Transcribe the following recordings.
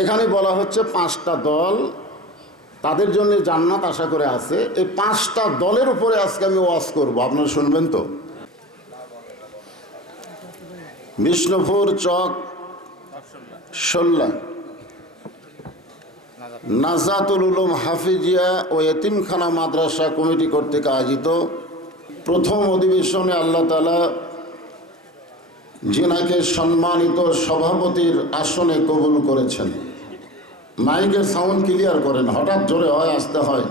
এখানে বলা হচ্ছে 5টা দল, তাদের জন্য জান্নাত আশা করে আছে। এই 5টা দলের উপরে আজকে আমি ওয়াজ করব, আপনারা শুনবেন তো। বিষ্ণুপুর চক 16 নাজাতুল উলুম হাফিজিয়া ও এতিমখানা মাদ্রাসা কমিটি কর্তৃক আয়োজিত প্রথম অধিবেশনে আল্লাহ তাআলা যিনাকে সম্মানিত সভাপতির আসনে কবুল করেছেন। মাইকের সাউন্ড ক্লিয়ার করেন, হঠাৎ জোরে হয়, আসতে হয়।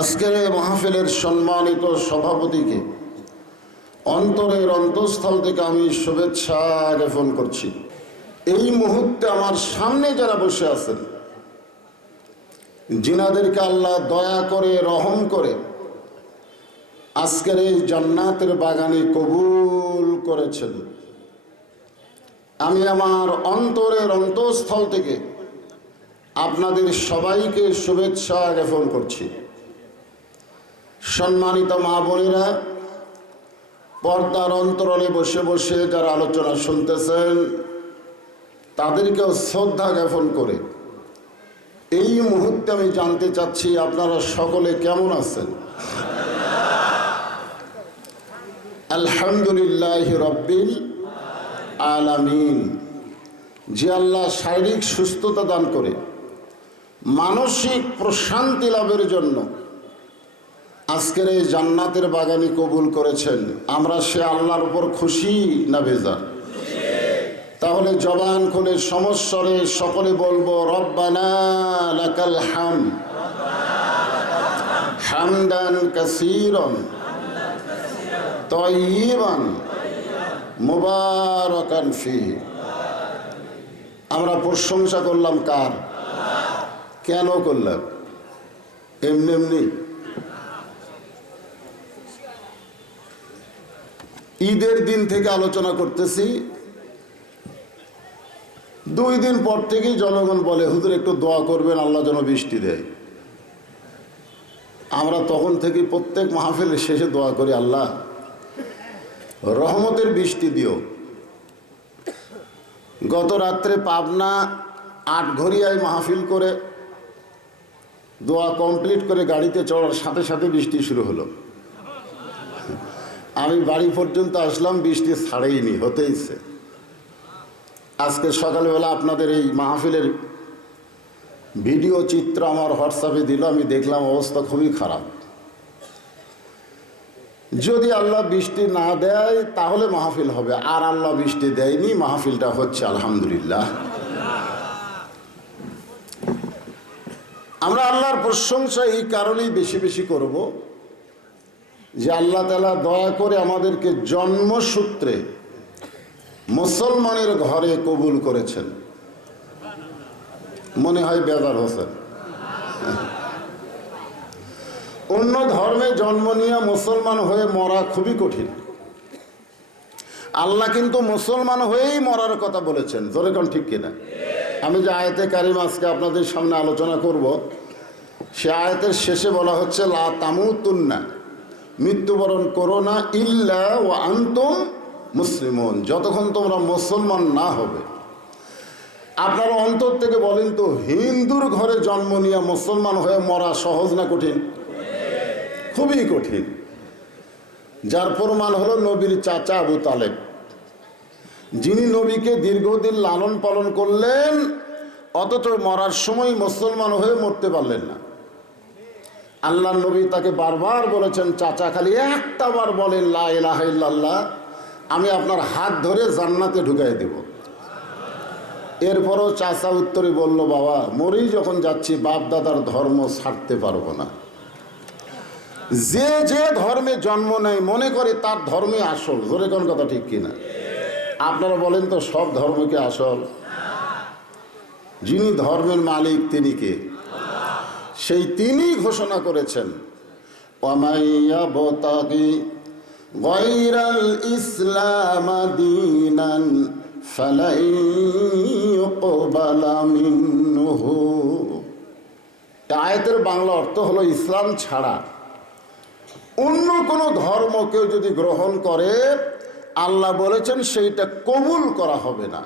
আজকের এই মাহফিলের সম্মানিত সভাপতিকে অন্তরের অন্তঃস্থল থেকে আমি শুভেচ্ছা জ্ঞাপন করছি। এই মুহূর্তে আমার সামনে যারা বসে আছেন, যিনাদেরকে আল্লাহ দয়া করে রহম করে আজকের এই জান্নাতের বাগানে কবুল করেছেন, আমি আমার অন্তরের অন্তঃস্থল থেকে আপনাদের সবাইকে শুভেচ্ছা জ্ঞাপন করছি। সম্মানিত মা বোনেরা, পর্দার অন্তরালে বসে বসে যারা আলোচনা শুনতেছেন, তাদেরকেও শ্রদ্ধা জ্ঞাপন করে এই মুহূর্তে আমি জানতে চাচ্ছি আপনারা সকলে কেমন আছেন? আলহামদুলিল্লাহি রাব্বিল আলামিন। যে আল্লাহ শারীরিক সুস্থতা দান করে মানসিক প্রশান্তি লাভের জন্য আজকের এই জান্নাতের বাগানে কবুল করেছেন, আমরা সে আল্লাহর উপর খুশি না বেজার? তাহলে জবান খুলে সমস্বরে সকলে বলবো, রব্বানা লাকাল হামদ হামদান কাসীরান তাইয়িবান মুবারাকান ফীহি। আমরা প্রশংসা করলাম কার? কেন করলাম? এমনি এমনি? ঈদের দিন থেকে আলোচনা করতেছি, 2 দিন পর থেকেই জনগণ বলে, হুজুর একটু দোয়া করবেন আল্লাহ যেন বৃষ্টি দেয়। আমরা তখন থেকে প্রত্যেক মাহফিলের শেষে দোয়া করি, আল্লাহ রহমতের বৃষ্টি দিও। গত রাত্রে পাবনা 8ঘরিয়ায় মাহফিল করে দোয়া কমপ্লিট করে গাড়িতে চড়ার সাথে সাথে বৃষ্টি শুরু হলো। আমি বাড়ি পর্যন্ত আসলাম, বৃষ্টি ছাড়েইনি, হতেইছে। আজকে সকালবেলা আপনাদের এই মাহফিলের ভিডিও চিত্র আমার হোয়াটসঅ্যাপে দিল, আমি দেখলাম অবস্থা খুবই খারাপ। যদি আল্লাহ বৃষ্টি না দেয় তাহলে মাহফিল হবে, আর আল্লাহ বৃষ্টি দেয়নি, মাহফিলটা হচ্ছে আলহামদুলিল্লাহ। আমরা আল্লাহর প্রশংসা এই কারণেই বেশি বেশি করব যে আল্লাহ তাআলা দয়া করে আমাদেরকে জন্মসূত্রে মুসলমানের ঘরে কবুল করেছেন। মনে হয় বেজার হোসেন, অন্য ধর্মে জন্ম নিয়ে মুসলমান হয়ে মরা খুবই কঠিন। আল্লাহ কিন্তু মুসলমান হয়েই মরার কথা বলেছেন, জোরে কোন ঠিক কিনা? আমি যে আয়াতে কারিমা আজকে আপনাদের সামনে আলোচনা করব, সে আয়াতের শেষে বলা হচ্ছে, লা তামুতুন্না, মৃত্যুবরণ করো না, ইল্লা ওয়া আনতুম মুসলিমুন, যতক্ষণ তোমরা মুসলমান না হবে। আপনারা অন্তর থেকে বলেন তো, হিন্দুর ঘরে জন্ম নিয়ে মুসলমান হয়ে মরা সহজ না কঠিন? খুবই কঠিন। যার প্রমাণ হলো নবীর চাচা আবু তালেব, যিনি নবীকে দীর্ঘদিন লালন পালন করলেন, অথচ মরার সময় মুসলমান হয়ে মরতে পারলেন না। আল্লাহ নবী তাকে বারবার বলেছেন, চাচা খালি একটা বার বলেন লা ইলাহা ইল্লাল্লাহ, আমি আপনার হাত ধরে জান্নাতে ঢুকাই দেব। এরপরও চাচা উত্তরে বলল, বাবা মরেই যখন যাচ্ছি, বাপ দাদার ধর্ম ছাড়তে পারবো না। যে যে ধর্মে জন্ম নেয় মনে করে তার ধর্মে আসল, জোরে কোন কথা ঠিক কিনা? আপনারা বলেন তো, সব ধর্মকে আসল? যিনি ধর্মের মালিক তিনি কে? সেই তিনি ঘোষণা করেছেন, ওয়ামাইয়াবতাগি গায়রাল ইসলাম দীনান ফালাই ইউকবালা মিনহু। আয়াতের বাংলা অর্থ হলো, ইসলাম ছাড়া অন্য কোনো ধর্ম কেউ যদি গ্রহণ করে আল্লাহ বলেছেন সেইটা কবুল করা হবে না।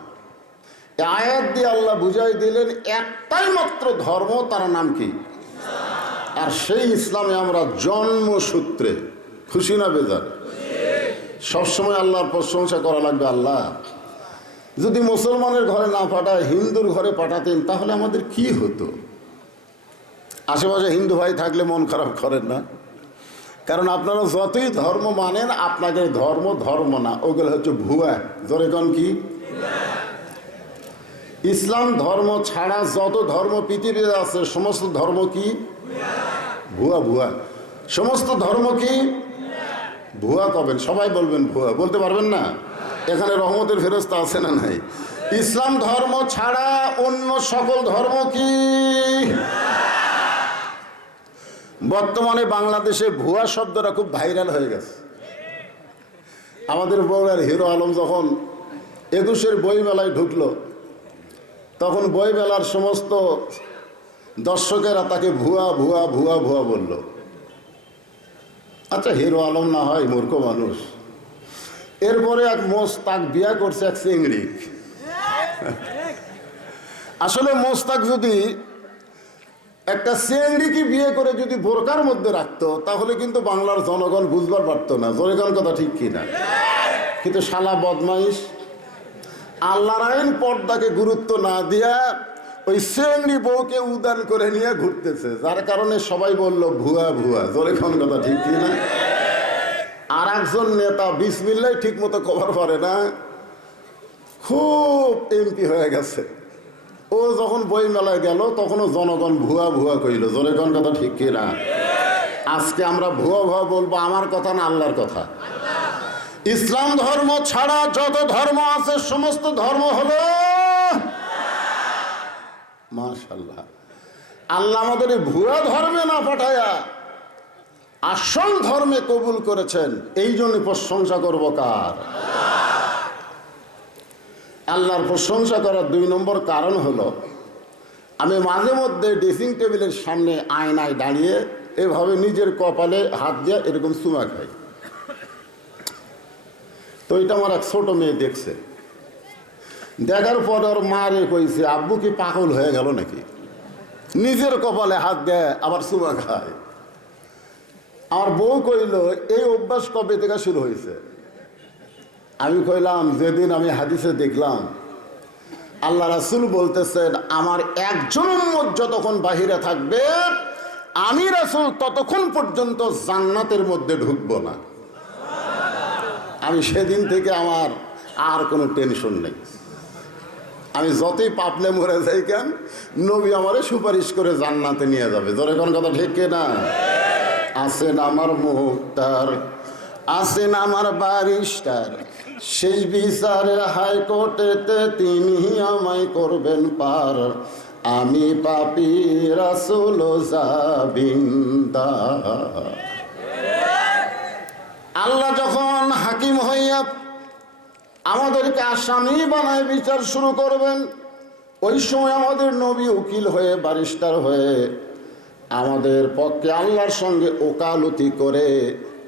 আয়াত দিয়ে আল্লাহ বুঝাই দিলেন একটাই মাত্র ধর্ম, তার নাম কি? আর সেই ইসলামে আমরা জন্মসূত্রে খুশি না বেজার? সবসময় আল্লাহর প্রশংসা করা লাগবে। আল্লাহ যদি মুসলমানের ঘরে না পাঠায়, হিন্দুর ঘরে পাঠাতেন, তাহলে আমাদের কি হতো? আশেপাশে হিন্দু ভাই থাকলে মন খারাপ করেন না, কারণ আপনারা যতই ধর্ম মানেন, আপনাদের ধর্ম ধর্ম না, ওগুলো হচ্ছে ভুয়া। জোরে কোন কি? ইসলাম ধর্ম ছাড়া যত ধর্ম পৃথিবীতে আছে সমস্ত ধর্ম কি? ভুয়া। ভুয়া সমস্ত ধর্ম কি? ভুয়া। কবেন সবাই বলবেন ভুয়া, বলতে পারবেন না? এখানে রহমতের ফেরেশতা আছে না নাই? ইসলাম ধর্ম ছাড়া অন্য সকল ধর্ম কি? বর্তমানে বাংলাদেশে ভুয়া শব্দটা খুব ভাইরাল হয়ে গেছে। আমাদের বগুড়ার হিরো আলম যখন 21-এর বইমেলায় ঢুকলো, তখন বইমেলার সমস্ত দর্শকেরা তাকে ভুয়া ভুয়া ভুয়া ভুয়া বলল। আচ্ছা, হিরো আলম না হয় মূর্খ মানুষ। এরপরে এক মোস্তাক বিয়া করছে এক চিংড়ি। আসলে মোস্তাক যদি একটা চিংড়িকে বিয়ে করে যদি বোরকার মধ্যে রাখতো, তাহলে কিন্তু বাংলার জনগণ বুঝবার পারতো না। জনগণ কথা ঠিক কিনা? কিন্তু শালা বদমাইশ আল্লাহর আইন পর্দাকে গুরুত্ব না দিয়া ওই চিংড়ি বউকে উদান করে নিয়ে ঘুরতেছে, যার কারণে সবাই বলল ভুয়া ভুয়া। জনগণ কথা ঠিক কিনা? আর একজন নেতা বিসমিল্লাহ ঠিক মতো কভার করে না, খুব এমপি হয়ে গেছে। ও যখন বই মেলায় গেল, তখনও জনগণ ভুয়া ভুয়া কইল। জনগণ কথা ঠিক কিনা? আজকে আমরা ভুয়া ভুয়া বলবো, আমার কথা না আল্লাহর কথা। ইসলাম ধর্ম ছাড়া যত ধর্ম আছে সমস্ত ধর্ম হলো মাশাআল্লাহ। আল্লাহ আমাদের ভুয়া ধর্মে না পাঠায়া আসল ধর্মে কবুল করেছেন। এই জন্য প্রশংসা করবো কার? আল্লাহর প্রশংসা করার 2 নম্বর কারণ হলো, আমি মাঝে মধ্যে ড্রেসিং টেবিলের সামনে আয়নায় দাঁড়িয়ে এভাবে নিজের কপালে হাত দিয়ে এরকম চুমা খাই। তো এটা আমার এক ছোট মেয়ে দেখছে, দেখার পর ওর মা রে কইছে, আব্বু কি পাগল হয়ে গেল নাকি? নিজের কপালে হাত দেয় আবার চুমা খায়। আমার বউ কইল, এই অভ্যাস কবে থেকে শুরু হয়েছে? আমি কইলাম, যেদিন আমি হাদিসে দেখলাম আল্লাহ রাসূল বলতেছেন, আমার একজন উম্মত যতক্ষণ বাহিরে থাকবে, আমি রাসূল ততক্ষণ পর্যন্ত জান্নাতের মধ্যে ঢুকবো না। আমি সেদিন থেকে আমার আর কোনো টেনশন নেই। আমি যতই পাপলে মরে যাই কেন, নবী আমারে সুপারিশ করে জান্নাতে নিয়ে যাবে। ধরে কোন কথা ঠিক না? আছেন আমার মুক্তার, আছেন আমার বারিস্টার, শেষ বিচারের হাইকোর্টেতে তিনি আমায় করবেন পার। আমি পাপী রাসূল জাবিনদার। আল্লাহ যখন হাকিম হইয়া আমাদেরকে আসামি বানায় বিচার শুরু করবেন, ওই সময় আমাদের নবী উকিল হয়ে, বারিস্টার হয়ে আমাদের পক্ষে আল্লাহর সঙ্গে ওকালতি করে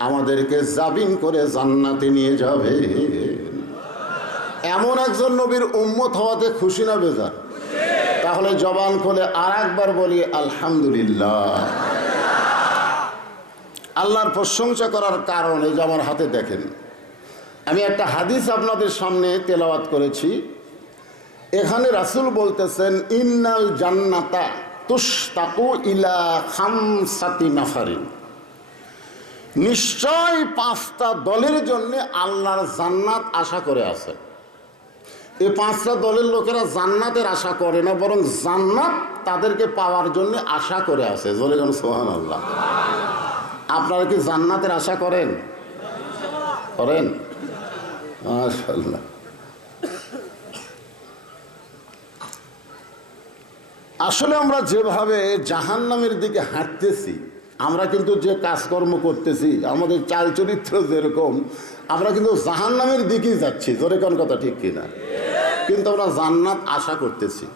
আমাদেরকে জামিন করে জান্নাতে নিয়ে যাবে। এমন একজন নবীর উম্মত হওয়াতে খুশি না বেজার? তাহলে জবান খুলে আর একবার বলি আলহামদুলিল্লাহ। আল্লাহর প্রশংসা করার কারণ এই যে আমার হাতে দেখেন, আমি একটা হাদিস আপনাদের সামনে তেলাওয়াত করেছি। এখানে রাসূল বলতেছেন, ইন্নাল জান্নাতা তুশতাকু ইলা খামসাতি নাফারিন, নিশ্চয় 5টা দলের জন্য আল্লাহর জান্নাত আশা করে আছে। এই 5টা দলের লোকেরা জান্নাতের আশা করে না, বরং জান্নাত তাদেরকে পাওয়ার জন্য আশা করে আছে। জোরে যেন সুবহানাল্লাহ। আপনারা কি জান্নাতের আশা করেন? করেন? মাশাআল্লাহ। আসলে আমরা যেভাবে জাহান্নামের দিকে হাঁটতেছি, আমরা কিন্তু যে কাজকর্ম করতেছি, আমাদের চাল চরিত্র যেরকম, আমরা কিন্তু জাহান্নামের দিকেই যাচ্ছি। জোরে কোন কথা ঠিক কিনা? কিন্তু আমরা জান্নাত আশা করতেছি।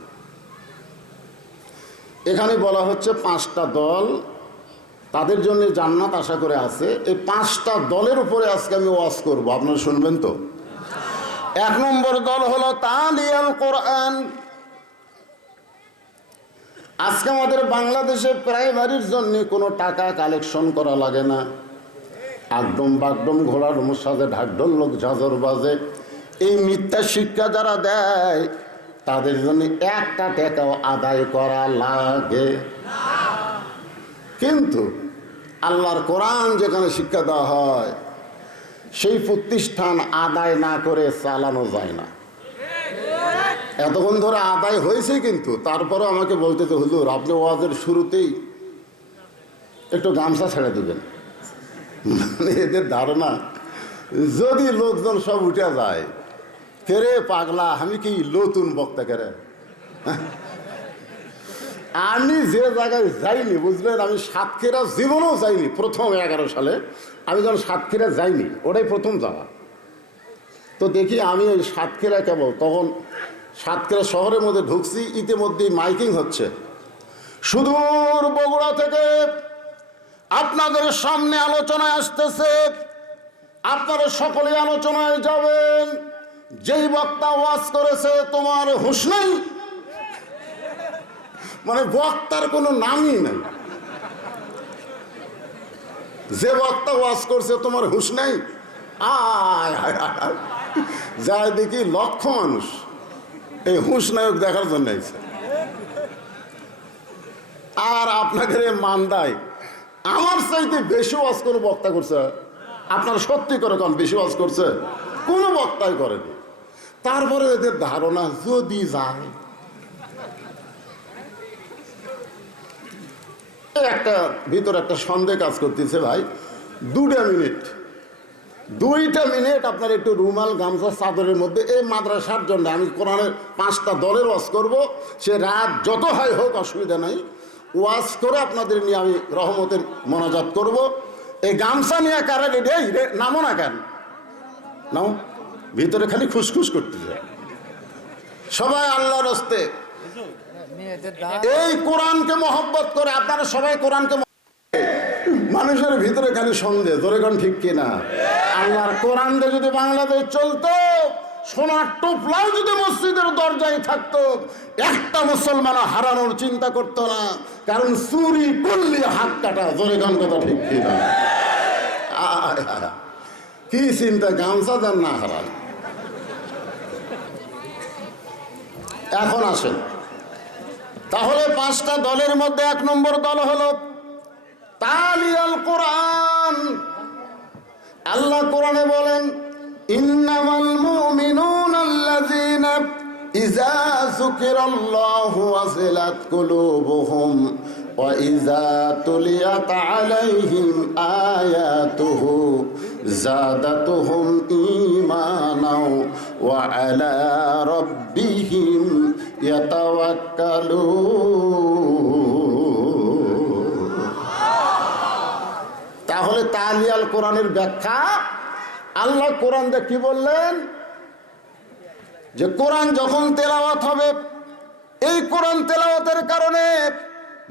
এখানে বলা হচ্ছে 5টা দল তাদের জন্য জান্নাত আশা করে আছে। এই 5টা দলের উপরে আজকে আমি ওয়াজ করব, আপনারা শুনবেন তো? এক নম্বর দল হলো তালিয়াল কোরআন। আজকে আমাদের বাংলাদেশে প্রাইমারির জন্য কোনো টাকা কালেকশন করা লাগে না। আগডম বাগডম ঘোড়ার সাথে ঢাকঢোল লোক ঝাঁঝর বাজে, এই মিথ্যা শিক্ষা যারা দেয় তাদের জন্য একটা টাকাও আদায় করা লাগে। কিন্তু আল্লাহর কোরআন যেখানে শিক্ষা দেওয়া হয় সেই প্রতিষ্ঠান আদায় না করে চালানো যায় না। এতক্ষণ ধরে আদায় হয়েছে, কিন্তু তারপরে আমাকে বলতেছে হুজুর আপনি ওয়াজের শুরুতেই একটু গামছা ছেড়ে দিবেন। মানে এদের ধারণা যদি লোকজন সব উঠে যায়, কেরে পাগলা আমি কি নতুন বক্তা কেরে। আমি যে জায়গায় যাইনি বুঝলেন, আমি সাতক্ষীরা জীবনেও যাইনি। প্রথম 11 সালে আমি যখন সাতক্ষীরা যাইনি, ওটাই প্রথম যাওয়া। তো দেখি আমি ওই সাতক্ষীরা কেবল তখন সাতক্ষীরা শহরের মধ্যে ঢুকছি, ইতিমধ্যেই মাইকিং হচ্ছে সুদূর বগুড়া থেকে আপনাদের সামনে আলোচনায় আসতেছে, আপনারা সকলে আলোচনায় যাবেন। যেই বক্তা ওয়াজ করেছে তোমার হুঁশ নাই, মানে বক্তার কোনো নামই নাই। যে বক্তা ওয়াজ করছে তোমার হুঁশ নাই, যায় দেখি লক্ষ মানুষ এই হুঁশ নায়ক দেখার জন্য আইছে। আর আপনাদের মান্দায় আমার চাইতে বেশি ওয়াজ কোনো বক্তা করছে? আপনারা সত্যি করে কন বেশি ওয়াজ করছে? কোনো বক্তাই করেনি। তারপরে এদের ধারণা যদি যায়, একটা ভিতরে একটা সন্দেহ কাজ করতেছে ভাই। 2টা মিনিট আপনার একটু রুমাল গামছা চাদরের মধ্যে এই মাদ্রাসার জন্য আমি কোরআনের 5টা দলের ওয়াজ করব, সে রাত যত হয় হোক অসুবিধা নাই, ওয়াজ করে আপনাদের নিয়ে আমি রহমতের মোনাজাত করব। এই গামছা নিয়ে কারা রেডি নামো না কেন? নাও, ভিতরে খালি খুসখুস করতেছে সবাই আল্লাহর হস্তে। এই কোরআনকে মহব্বত করে আপনারা সবাই কোরআনকে, মানুষের ভিতরে খালি সন্দেহ, ধরে কোন ঠিক কিনা? আল্লাহর কোরআন দিয়ে যদি বাংলাদেশ চলতো, সোনার টোপলাও যদি মসজিদের দরজায় থাকতো, একটা মুসলমান হারানোর চিন্তা করতো না। কারণ চুরি করলে হাত কাটা, ধরে কোন কথা ঠিক কিনা? কি চিন্তা, গামছা দেন না হারান। এখন আসেন, তাহলে 5টা দলের মধ্যে 1 নম্বর দল হলো তালিয়াল কোরআন। আল্লাহ কোরআনে বলেন ইন্নামাল মুমিনুনা আল্লাযীনা ইযা যুকিরাল্লাহু ওয়াজিলাত কুলুবুহুম ওয়া ইযা তুলিয়াত আলাইহিম আয়াতুহু যাদাতুহুম ঈমানাও ওয়া আলা রাব্বিহিম ইয়াতাওয়াক্কালুন। তাহলে তালিয়াল কোরআনের ব্যাখ্যা, আল্লাহ কোরআন দিয়ে কি বললেন? যে কোরআন যখন তেলাওয়াত হবে, এই কোরআন তেলাওয়াতের কারণে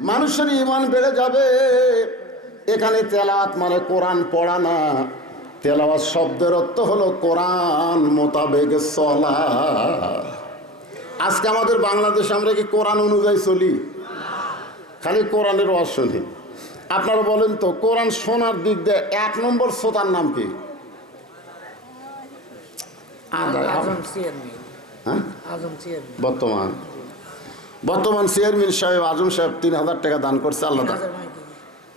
মানুষের ঈমান বেড়ে যাবে। এখানে তেলাওয়াত মানে কোরআন পড়া না, তেলাওয়াত শব্দের অর্থ হলো কোরআন মোতাবেক চলা। আজকে আমাদের বাংলাদেশে আমরা কি কোরআন অনুযায়ী চলি? খালি কোরআনের ওয়াজ শুনি। আপনারা বলেন তো, কোরআন শোনার দিক দিয়ে 1 নম্বর শ্রোতার নাম কি? বর্তমান চেয়ারম্যান সাহেব আজম সাহেব 3000 টাকা দান করছে আল্লাহ,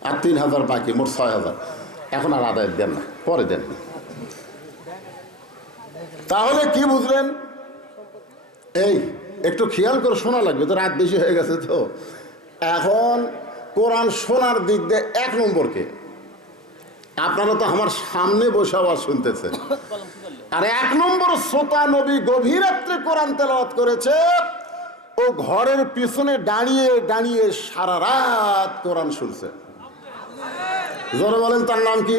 আর 3000 বাকি, মোট 6000। এখন আর আদায় দেন না, পরে দেন। তাহলে কি বুঝলেন? এই একটু খেয়াল করে শোনা লাগবে তো, রাত বেশি হয়ে গেছে তো। এখন কোরআন শোনার দিক দিয়ে 1 নম্বরকে, আপনারা তো আমার সামনে বসে আওয়াজ শুনতেছেন, আর 1 নম্বর শ্রোতা নবী গভীর রাত্রে কোরআন তেলাওয়াত করেছে। ও ঘরের পিছনে দাঁড়িয়ে দাঁড়িয়ে সারা রাত কোরআন শুনছে। জোরে বলেন, তার নাম কি?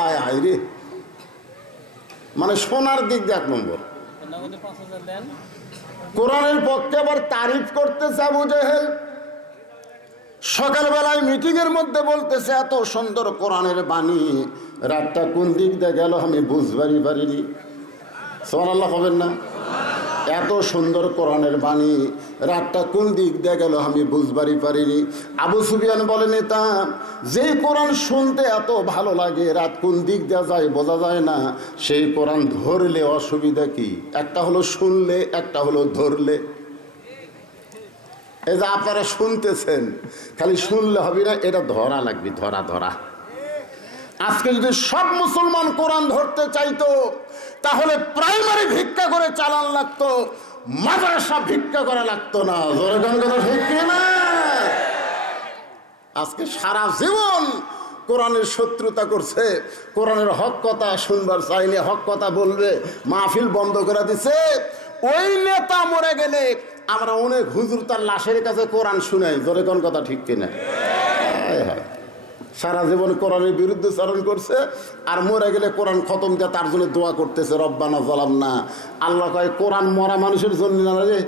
আয় আয় রে, মানে শোনার দিক দিয়ে 1 নম্বর। কোরআনের পক্ষে আবার তারিফ করতেছে আবু জেহেল। সকালবেলায় মিটিং এর মধ্যে বলতেছে এত সুন্দর কোরআনের বাণী, রাতটা কোন দিক দিয়ে গেল আমি বুঝবারই পারিনি। সুবহানাল্লাহ হবেন না? এত সুন্দর কোরআনের বাণী, রাতটা কোন দিক দিয়ে গেল আমি বুঝবারই পারিনি। আবু সুফিয়ান বলে, নেতা যে কোরআন শুনতে এত ভালো লাগে, রাত কোন দিক দিয়ে যায় বোঝা যায় না, সেই কোরআন ধরলে অসুবিধা কি? একটা হলো শুনলে, একটা হলো ধরলে। এই যে আপনারা শুনতেছেন, খালি শুনলে হবে না, এটা ধরা লাগবে, ধরা ধরা। আজকে যদি সব মুসলমান কোরআন ধরতে চাইতো, তাহলে প্রাইমারি ভিক্ষা করে চালান লাগতো, মাদ্রাসা ভিক্ষা করা লাগতো না। জোরে গান কথা ঠিক কিনা? আজকে সারা জীবন কোরআনের শত্রুতা করছে, কোরআনের হক কথা শুনবার চাইলে হক কথা বলবে, মাহফিল বন্ধ করে দিছে। ওই নেতা মরে গেলে আমরা অনেক হুজুর তার লাশের কাছে কোরআন শুনাই। জোরে কোন কথা ঠিক কিনা? সারা জীবন কোরআনের বিরুদ্ধে চারণ করছে, আর মরে গেলে কোরআন খতম দিয়ে তার জন্য দোয়া করতেছে, রব্বানা যালামনা। আল্লাহ কয় কোরআন মরা মানুষের জন্য না রে,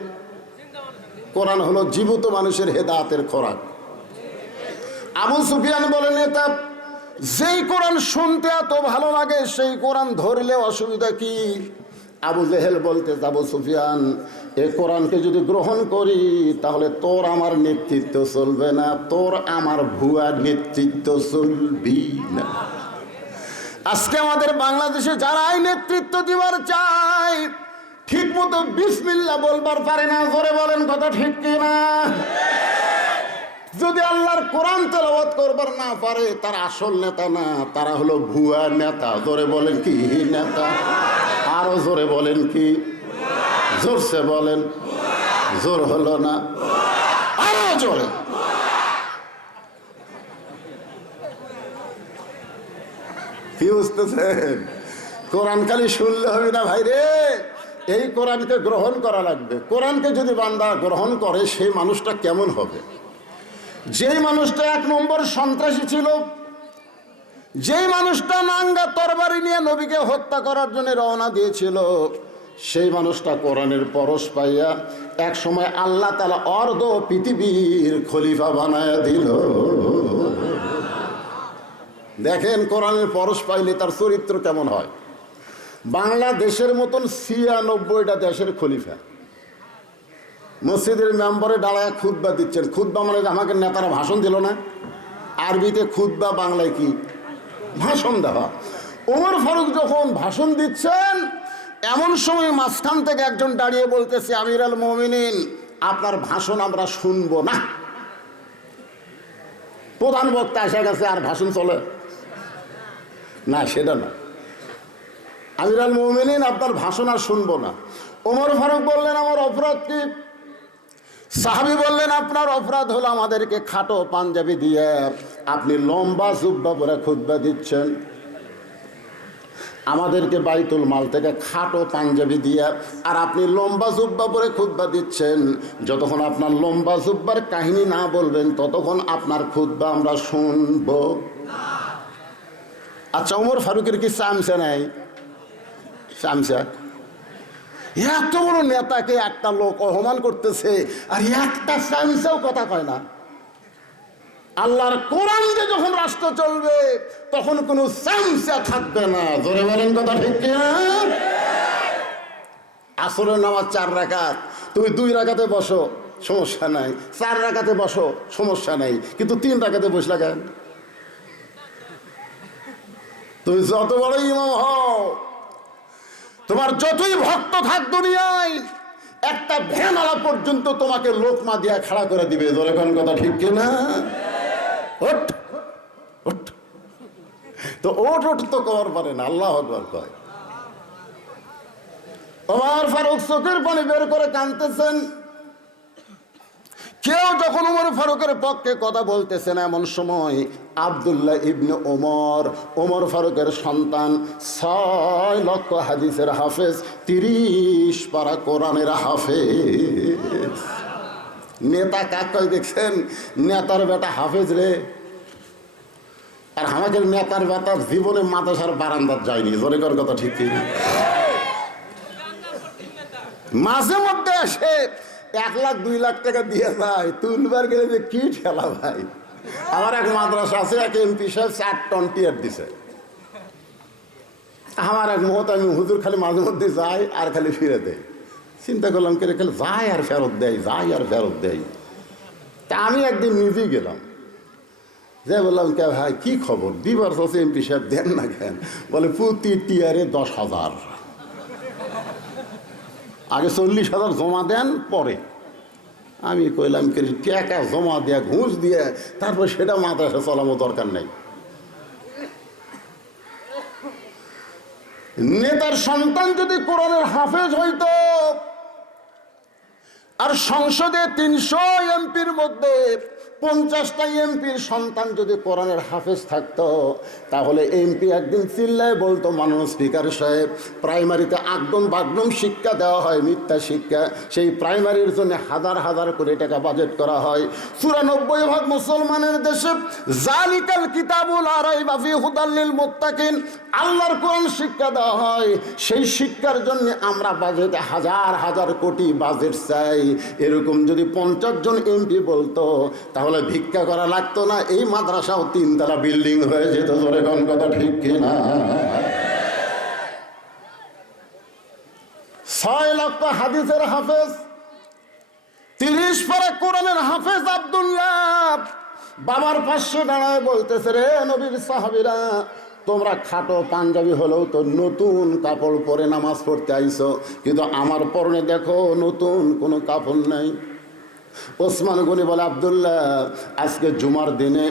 কোরআন হলো জীবিত মানুষের হেদায়েতের খোরাক। আবু সুফিয়ান বলে, নেতা যেই কোরআন শুনতে এত ভালো লাগে, সেই কোরআন ধরলে অসুবিধা কি? আবু জেহেল বলতে, আবু সুফিয়ান এই কোরআনকে যদি গ্রহণ করি, তাহলে তোর আমার নেতৃত্ব চলবে না, তোর আমার ভুয়া নেতৃত্ব চলবি না। আজকে আমাদের বাংলাদেশে যারাই নেতৃত্ব দিবার চায়, ঠিক মতো বিসমিল্লাহ বলবার পারে না। জোরে বলেন কথা ঠিক কিনা? যদি আল্লাহর কোরআন তেলাওয়াত করবার না পারে, তার আসল নেতা না, তারা হলো ভুয়া নেতা। জোরে বলেন কি নেতা? আরো জোরে বলেন কি? জোরসে বলেন। জোর হলো না, আরো জোরে। কি বুঝতেছেন? কোরআন খালি শুনলে হবে না ভাই রে, এই কোরআনকে গ্রহণ করা লাগবে। কোরআনকে যদি বান্দা গ্রহণ করে, সেই মানুষটা কেমন হবে? যেই মানুষটা 1 নম্বর সন্ত্রাসী ছিল, যেই মানুষটা নাঙ্গা তরবারি নিয়ে নবীকে হত্যা করার জন্য রওনা দিয়েছিল, সেই মানুষটা কোরআনের পরশ পাইয়া এক সময় আল্লাহ তাআলা অর্ধ পৃথিবীর খলিফা বানায় দিল। দেখেন কোরআনের পরশ পাইলে তার চরিত্র কেমন হয়। বাংলাদেশের মতন 96টা দেশের খলিফা মসজিদের মেম্বারে দাঁড়ায় খুতবা দিচ্ছেন। খুতবা মানে আমাকে নেতারা ভাষণ দিল না, আরবিতে খুতবা, বাংলায় কি? ভাষণ দেওয়া। ওমর ফারুক যখন ভাষণ দিচ্ছেন, এমন সময় মাঝখান থেকে একজন দাঁড়িয়ে বলতেছে, আমির আল মুমিনিন, আপনার ভাষণ আমরা শুনবো না। প্রধান বক্তা এসে গেছে, আর ভাষণ চলে না, সেটা না। আমির আল মুমিনিন, আপনার ভাষণ আর শুনবো না। ওমর ফারুক বললেন, আমার অপরাধ কি? সাহাবী বললেন, আপনার অপরাধ হলো আমাদেরকে খাটো পাঞ্জাবি দিয়ে আপনি লম্বা জুব্বা পরে খুতবা দিচ্ছেন, আমাদেরকে বাইতুল মাল থেকে খাটো পাঞ্জাবি দিয়ে আর আপনি লম্বা জুব্বা পরে খুতবা দিচ্ছেন। যতক্ষণ আপনার লম্বা জুব্বার কাহিনী না বলবেন, ততক্ষণ আপনার খুতবা আমরা শুনব। আচ্ছা, ওমর ফারুকের কি চামচা নাই? চামচা? এত বড় নেতাকে একটা লোক অপমান করতেছে, আর একটা চামচাও কথা কয় না। আল্লাহর কোরআন দিয়ে যখন রাষ্ট্র চলবে, তখন কোনো চামচা থাকবে না। জোরে বলেন কথা ঠিক কিনা? আসরের নামাজ 4 রাকাত, তুমি 2 রাকাতে বসো, সমস্যা নাই। 4 রাকাতে বসো, সমস্যা নাই, কিন্তু 3 রাকাতে বসলা কেন? তুমি যত বড় ইমাম হও, তোমার যতই ভক্ত থাক দুনিয়ায়, একটা ভ্যানওয়ালা পর্যন্ত তোমাকে লোকমা দিয়া খাড়া করে দিবে। জোরে কোন কথা ঠিক কিনা? ওঠ ওঠ, তো ওঠ ওঠ তো কর পারে না, আল্লাহু আকবার কয়। ওমর ফারুক চোখের পানি বের করে কাঁদতেছেন। কেউ যখন ওমর ফারুকের পক্ষে কথা বলতেছেন, এমন সময় আব্দুল্লাহ ইবনে ওমর, ওমর ফারুকের সন্তান, 6 লক্ষ হাদিসের হাফেজ, 30 পারা কোরআনের হাফেজ। নেতা কাক কয় দেখছেন? নেতার বেটা হাফেজ রে। আর আমাদের নেতার বেটা জীবনে মাদ্রাসার বারান্দার যায়নি। জোরে কর কথা ঠিক কি? মাঝে মধ্যে এসে 1 লাখ 2 লাখ টাকা দিয়ে যায়, তুলবার গেলে যে কি ঠেলা ভাই। আমার এক মাদ্রাসা আছে, এক এমপি সাহেব 4 টন টিয়ার দিছে। আমার এক মুহূর্তে আমি হুজুর খালি মাঝে মধ্যে যাই আর খালি ফিরে দেয়। চিন্তা করলাম কে খালি যায় আর ফেরত দেয়, যায় আর ফেরত দেয়। তা আমি একদিন নিজেই গেলাম, যাই বললাম কে ভাই কি খবর, দিবার হচ্ছে এমপি সাহেব দেন না কেন? বলে প্রতি টিয়ারে 10,000, আগে 40,000 জমা দেন পরে। আমি কইলাম কে টাকা জমা দেয়া ঘুষ দিয়ে তারপর সেটা মাদ্রাসা চলানো দরকার নেই। নেতার সন্তান যদি কোরআনের হাফেজ হইতো আর সংসদে 300 এমপির মধ্যে 50টা এমপির সন্তান যদি কোরআনের হাফেজ থাকতো, তাহলে এমপি একদিন চিল্লায় বলতো মাননীয় স্পিকার সাহেব, প্রাইমারিতে আগডম বাগডম শিক্ষা দেওয়া হয়, মিথ্যা শিক্ষা, সেই প্রাইমারির জন্য হাজার হাজার কোটি টাকা বাজেট করা হয়। 94% মুসলমানের দেশে জালিকাল কিতাবুল লা রাইবা ফিহি হুদাল লিল মুত্তাকিন, আল্লাহর কোরআন শিক্ষা দেওয়া হয়। সেই শিক্ষার জন্য আমরা বাজেটে হাজার হাজার কোটি বাজেট চাই। এরকম যদি 50 জন এমপি বলতো তাহলে ভিক্ষা করা লাগতো না, এই মাদ্রাসাও 3 তলা বিল্ডিং হয়ে যেত। জোরে কোন কথা ঠিক কিনা? 6 লক্ষ হাদিসের হাফেজ, 30 পারা কোরআনের হাফেজ আব্দুল্লাহ বাবার পাশে দাঁড়ায় বলতেছে, রে নবীর সাহাবীরা, তোমরা খাটো পাঞ্জাবি হলেও তো নতুন কাপড় পরে নামাজ পড়তে আইছো, কিন্তু আমার পরনে দেখো নতুন কোনো কাপড় নাই। ওসমান গনি বলে, আব্দুল্লাহ আজকে জুমার দিনে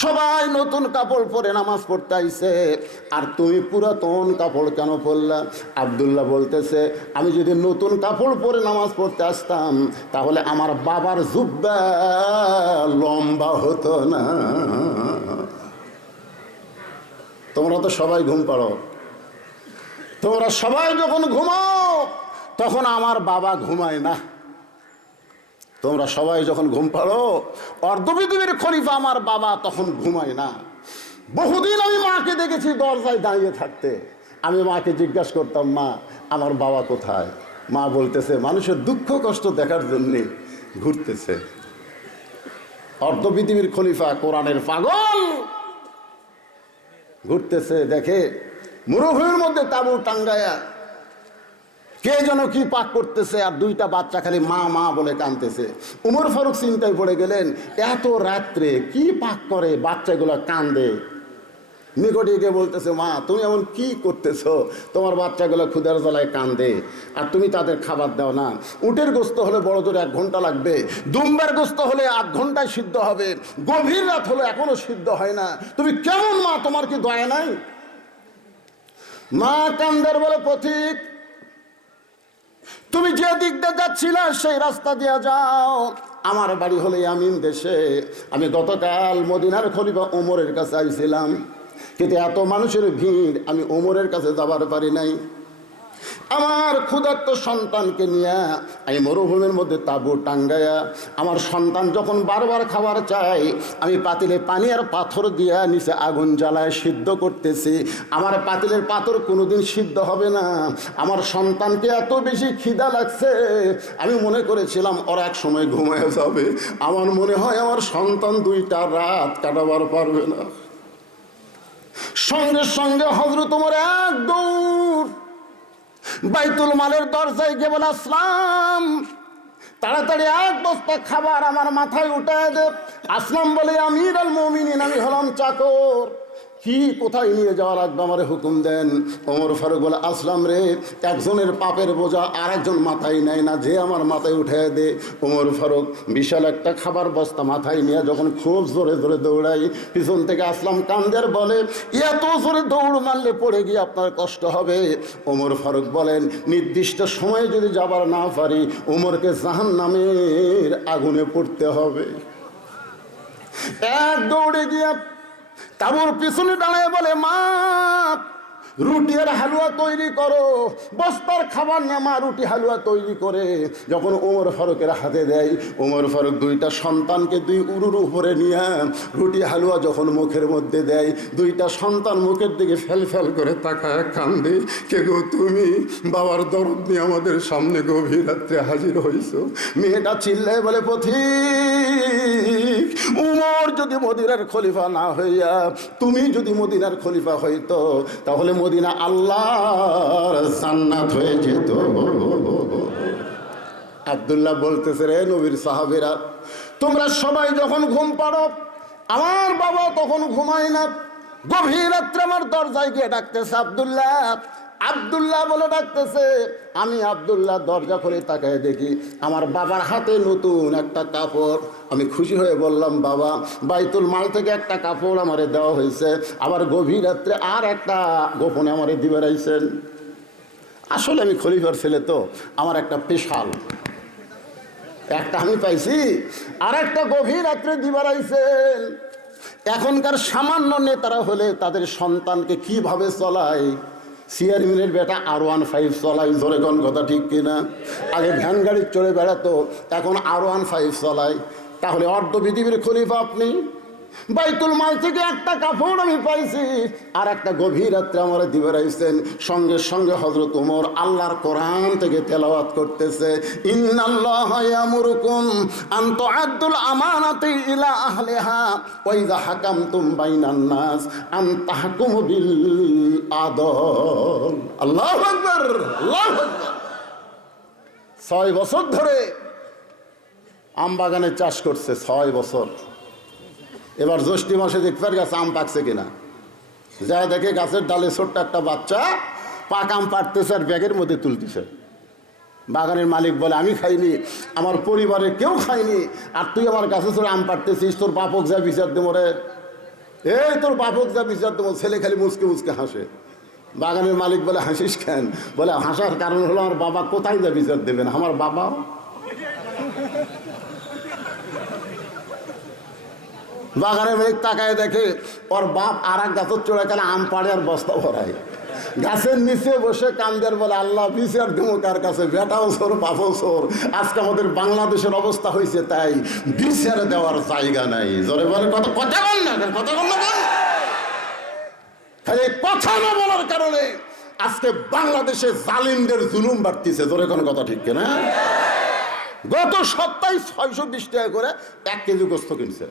সবাই নতুন কাপড় পরে নামাজ পড়তে আইছে, আর তুমি পুরাতন কাপড় কেন পরলা? আব্দুল্লাহ বলতেছে, আমি যদি নতুন কাপড় পরে নামাজ পড়তে আসতাম তাহলে আমার বাবার জুব্বা লম্বা হতো না। তোমরা তো সবাই ঘুম পাড়ো, তোমরা সবাই যখন ঘুমাও তখন আমার বাবা ঘুমায় না। তোমরা সবাই যখন ঘুম পাড়ো, অর্ধপৃথিবীর খলিফা আমার বাবা তখন ঘুমায় না। বহুদিন আমি মাকে দেখেছি দরজায় দাঁড়িয়ে থাকতে। আমি মাকে জিজ্ঞাসা করতাম, মা আমার বাবা কোথায়? মা বলতেছে, মানুষের দুঃখ কষ্ট দেখার জন্যে ঘুরতেছে। অর্ধপৃথিবীর খলিফা কোরআনের পাগল ঘুরতেছে, দেখে মরুভূমির মধ্যে তাঁবু টাঙ্গায়া কে যেন কি পাক করতেছে, আর 2টা বাচ্চা খালি মা মা বলে কাঁদতেছে। উমর ফারুক চিন্তায় পড়ে গেলেন, এত রাত্রে কি পাক করে বাচ্চাগুলো কান্দে। নিকটে গিয়ে বলতেছে, মা তুমি এমন কি করতেছো? তোমার বাচ্চাগুলো ক্ষুধার জ্বালায় কান্দে আর তুমি তাদের খাবার দাও না। উটের গোস্ত হলে বড় জোরে 1 ঘন্টা লাগবে, দুম্বার গোস্ত হলে 8 ঘন্টায় সিদ্ধ হবে, গভীর রাত হলে এখনো সিদ্ধ হয় না। তুমি কেমন মা, তোমার কি দয়া নাই? মা কান্দার বলে, পথিক তুমি যে দিক দিয়ে যাচ্ছিলা সেই রাস্তা দিয়ে যাও। আমার বাড়ি হলে ইয়ামিন দেশে। আমি গতকাল মদিনার খলিফা ওমরের কাছে আইছিলাম, কিন্তু এত মানুষের ভিড় আমি ওমরের কাছে যাবার পারি নাই। আমার ক্ষুধার্ত সন্তানকে নিয়ে আমি মরুভূমির মধ্যে তাঁবু টাঙ্গায়া, আমার সন্তান যখন বারবার খাবার চাই, আমি পাতিলে পানি আর পাথর দিয়া নিচে আগুন জ্বালায় সিদ্ধ করতেছি। আমার পাতিলের পাথর কোনোদিন সিদ্ধ হবে না। আমার সন্তানকে এত বেশি খিদা লাগছে, আমি মনে করেছিলাম ওরা এক সময় ঘুমায় যাবে। আমার মনে হয় আমার সন্তান 2টা রাত কাটাবার পারবে না। সঙ্গে সঙ্গে হযরত ওমর এক দৌড় বাইতুল মালের দরজায় গিয়ে বলে, আসলাম তাড়াতাড়ি 1 বস্তা খাবার আমার মাথায় উঠায় দে। আসলাম বলে, আমিরুল মুমিনিন, আমি হলাম চাকর, কি কোথায় নিয়ে যাওয়া লাগবে আমারে হুকুম দেন। ওমর ফারুক বলে, আসলাম রে, একজনের পাপের বোঝা আর একজন মাথায় নেয় না, যে আমার মাথায় উঠে দে। ওমর ফারুক বিশাল একটা খাবার বস্তা মাথায় নিয়ে যখন খুব জোরে জোরে দৌড়াই, পিছন থেকে আসলাম কান্দের বলে, এত জোরে দৌড় মারলে পড়ে গিয়ে আপনার কষ্ট হবে। ওমর ফারুক বলেন, নির্দিষ্ট সময়ে যদি যাবার না পারি ওমরকে জাহান্নামের আগুনে পড়তে হবে। এক দৌড়ে গিয়ে তাঁবুর পিছনে দাঁড়ায় বলে, মা রুটি আর হালুয়া তৈরি করো। বস্তার খাবার নিয়ে মা রুটি হালুয়া তৈরি করে যখন ওমর ফারুকের হাতে দেয়, ওমর ফারুক 2টা সন্তানকে 2 উরুর উপরে নিয়ে রুটি হালুয়া যখন মুখের মধ্যে দেয়, 2টা সন্তান মুখের দিকে ফেল ফেল করে তাকায় কান্দে। কে গো তুমি? বাবার দরদ নিয়ে আমাদের সামনে গভীর রাত্রে হাজির হইছো। মেয়েটা চিল্লায় বলে, পথিক উমর যদি মদিনার খলিফা না হইয়া তুমি যদি মদিনার খলিফা হইতো তাহলে মদিনা আল্লাহর জান্নাত হয়ে যেত। আব্দুল্লাহ বলতেছে, রে নবীর সাহাবীরা, তোমরা সবাই যখন ঘুম পাড়ো, আমার বাবা তখন ঘুমায় না, গভীর রাত্রে আমার দরজায় গিয়ে ডাকতেছে, আব্দুল্লাহ আব্দুল্লাহ বলে ডাকতেছে। আমি আব্দুল্লাহ দরজা খুলে তাকায় দেখি আমার বাবার হাতে নতুন একটা কাপড়। আমি খুশি হয়ে বললাম, বাবা, বাইতুল মাল থেকে একটা কাপড় আমারে দেওয়া হয়েছে, আবার গভীর রাত্রে আর একটা গোপনে আমারে দিবে রাইছেন। আসলে আমি খলিফার ছেলে তো, আমার একটা স্পেশাল একটা আমি পাইছি, আর একটা গভীর রাত্রে দিবার আইছেন। এখনকার সামান্য নেতারা হলে তাদের সন্তানকে কিভাবে চলায়, চেয়ারম্যানের বেটা R15 চলায়, জোরে কোন কথা ঠিক কিনা? আগে ভ্যান গাড়ি চড়ে বেড়াতো, এখন R15 চলায়। তাহলে অর্ধ পৃথিবীর খলিফা আপনি। বাইতুল মাল থেকে একটা কাপড় আমি পাইছি, আর একটা গভীর রাত্রে আমার দিবে রাইছেন। সঙ্গে সঙ্গে হযরত ওমর আল্লাহর কোরআন থেকে তেলাওয়াত করতেছে, ইন্নাল্লাহা ইয়ামুরুকুম আন তুআদ্দুল আমানাতি ইলা আহলিহা ওয়া ইযা হাকামতুম বাইনান নাস আন তাহকুমু বিল আদল। আল্লাহু আকবার, আল্লাহু আকবার। 6 বছর ধরে আম বাগানে চাষ করছে, 6 বছর। এবার জ্যৈষ্ঠী মাসে দেখবার গাছে আম পাকছে কিনা, যা দেখে গাছের ডালে ছোট্ট একটা বাচ্চা পাক আম পাড়তেছে আর ব্যাগের মধ্যে তুলতেছে। বাগানের মালিক বলে, আমি খাইনি, আমার পরিবারের কেউ খায়নি, আর তুই আমার গাছে ছোট আম পাড়তেছিস, তোর বাপক যা বিচার দেবো রে, এই তোর বাপক যা বিচার দেবো। ছেলে খালি মুচকে মুচকে হাসে। বাগানের মালিক বলে, হাসিস কেন? বলে, হাসার কারণ হলো আমার বাবা কোথায় যা বিচার দেবেন, আমার বাবা। বাগানের মালিক তাকায় দেখে ওর বাপ আর এক গাছের চড়ে গেলে আম পাড়ে আর বস্তা ভরায়। গাছের নিচে বসে কান্দের বলে, আল্লাহ বিচার দেবো কার কাছে, বেটাও চোর বাপও চোর। আজকে আমাদের বাংলাদেশের অবস্থা হয়েছে তাই, বিচার দেওয়ার জায়গা নাই। জোরে বলে কথা কথা বল না, কথা বল না, খালি কথা না বলার কারণে আজকে বাংলাদেশে জালিমদের জুলুম বাড়তিছে। জোরে কোন কথা ঠিক কিনা? গত সপ্তাহে 620 টাকা করে 1 কেজি গোস্ত কিনছে।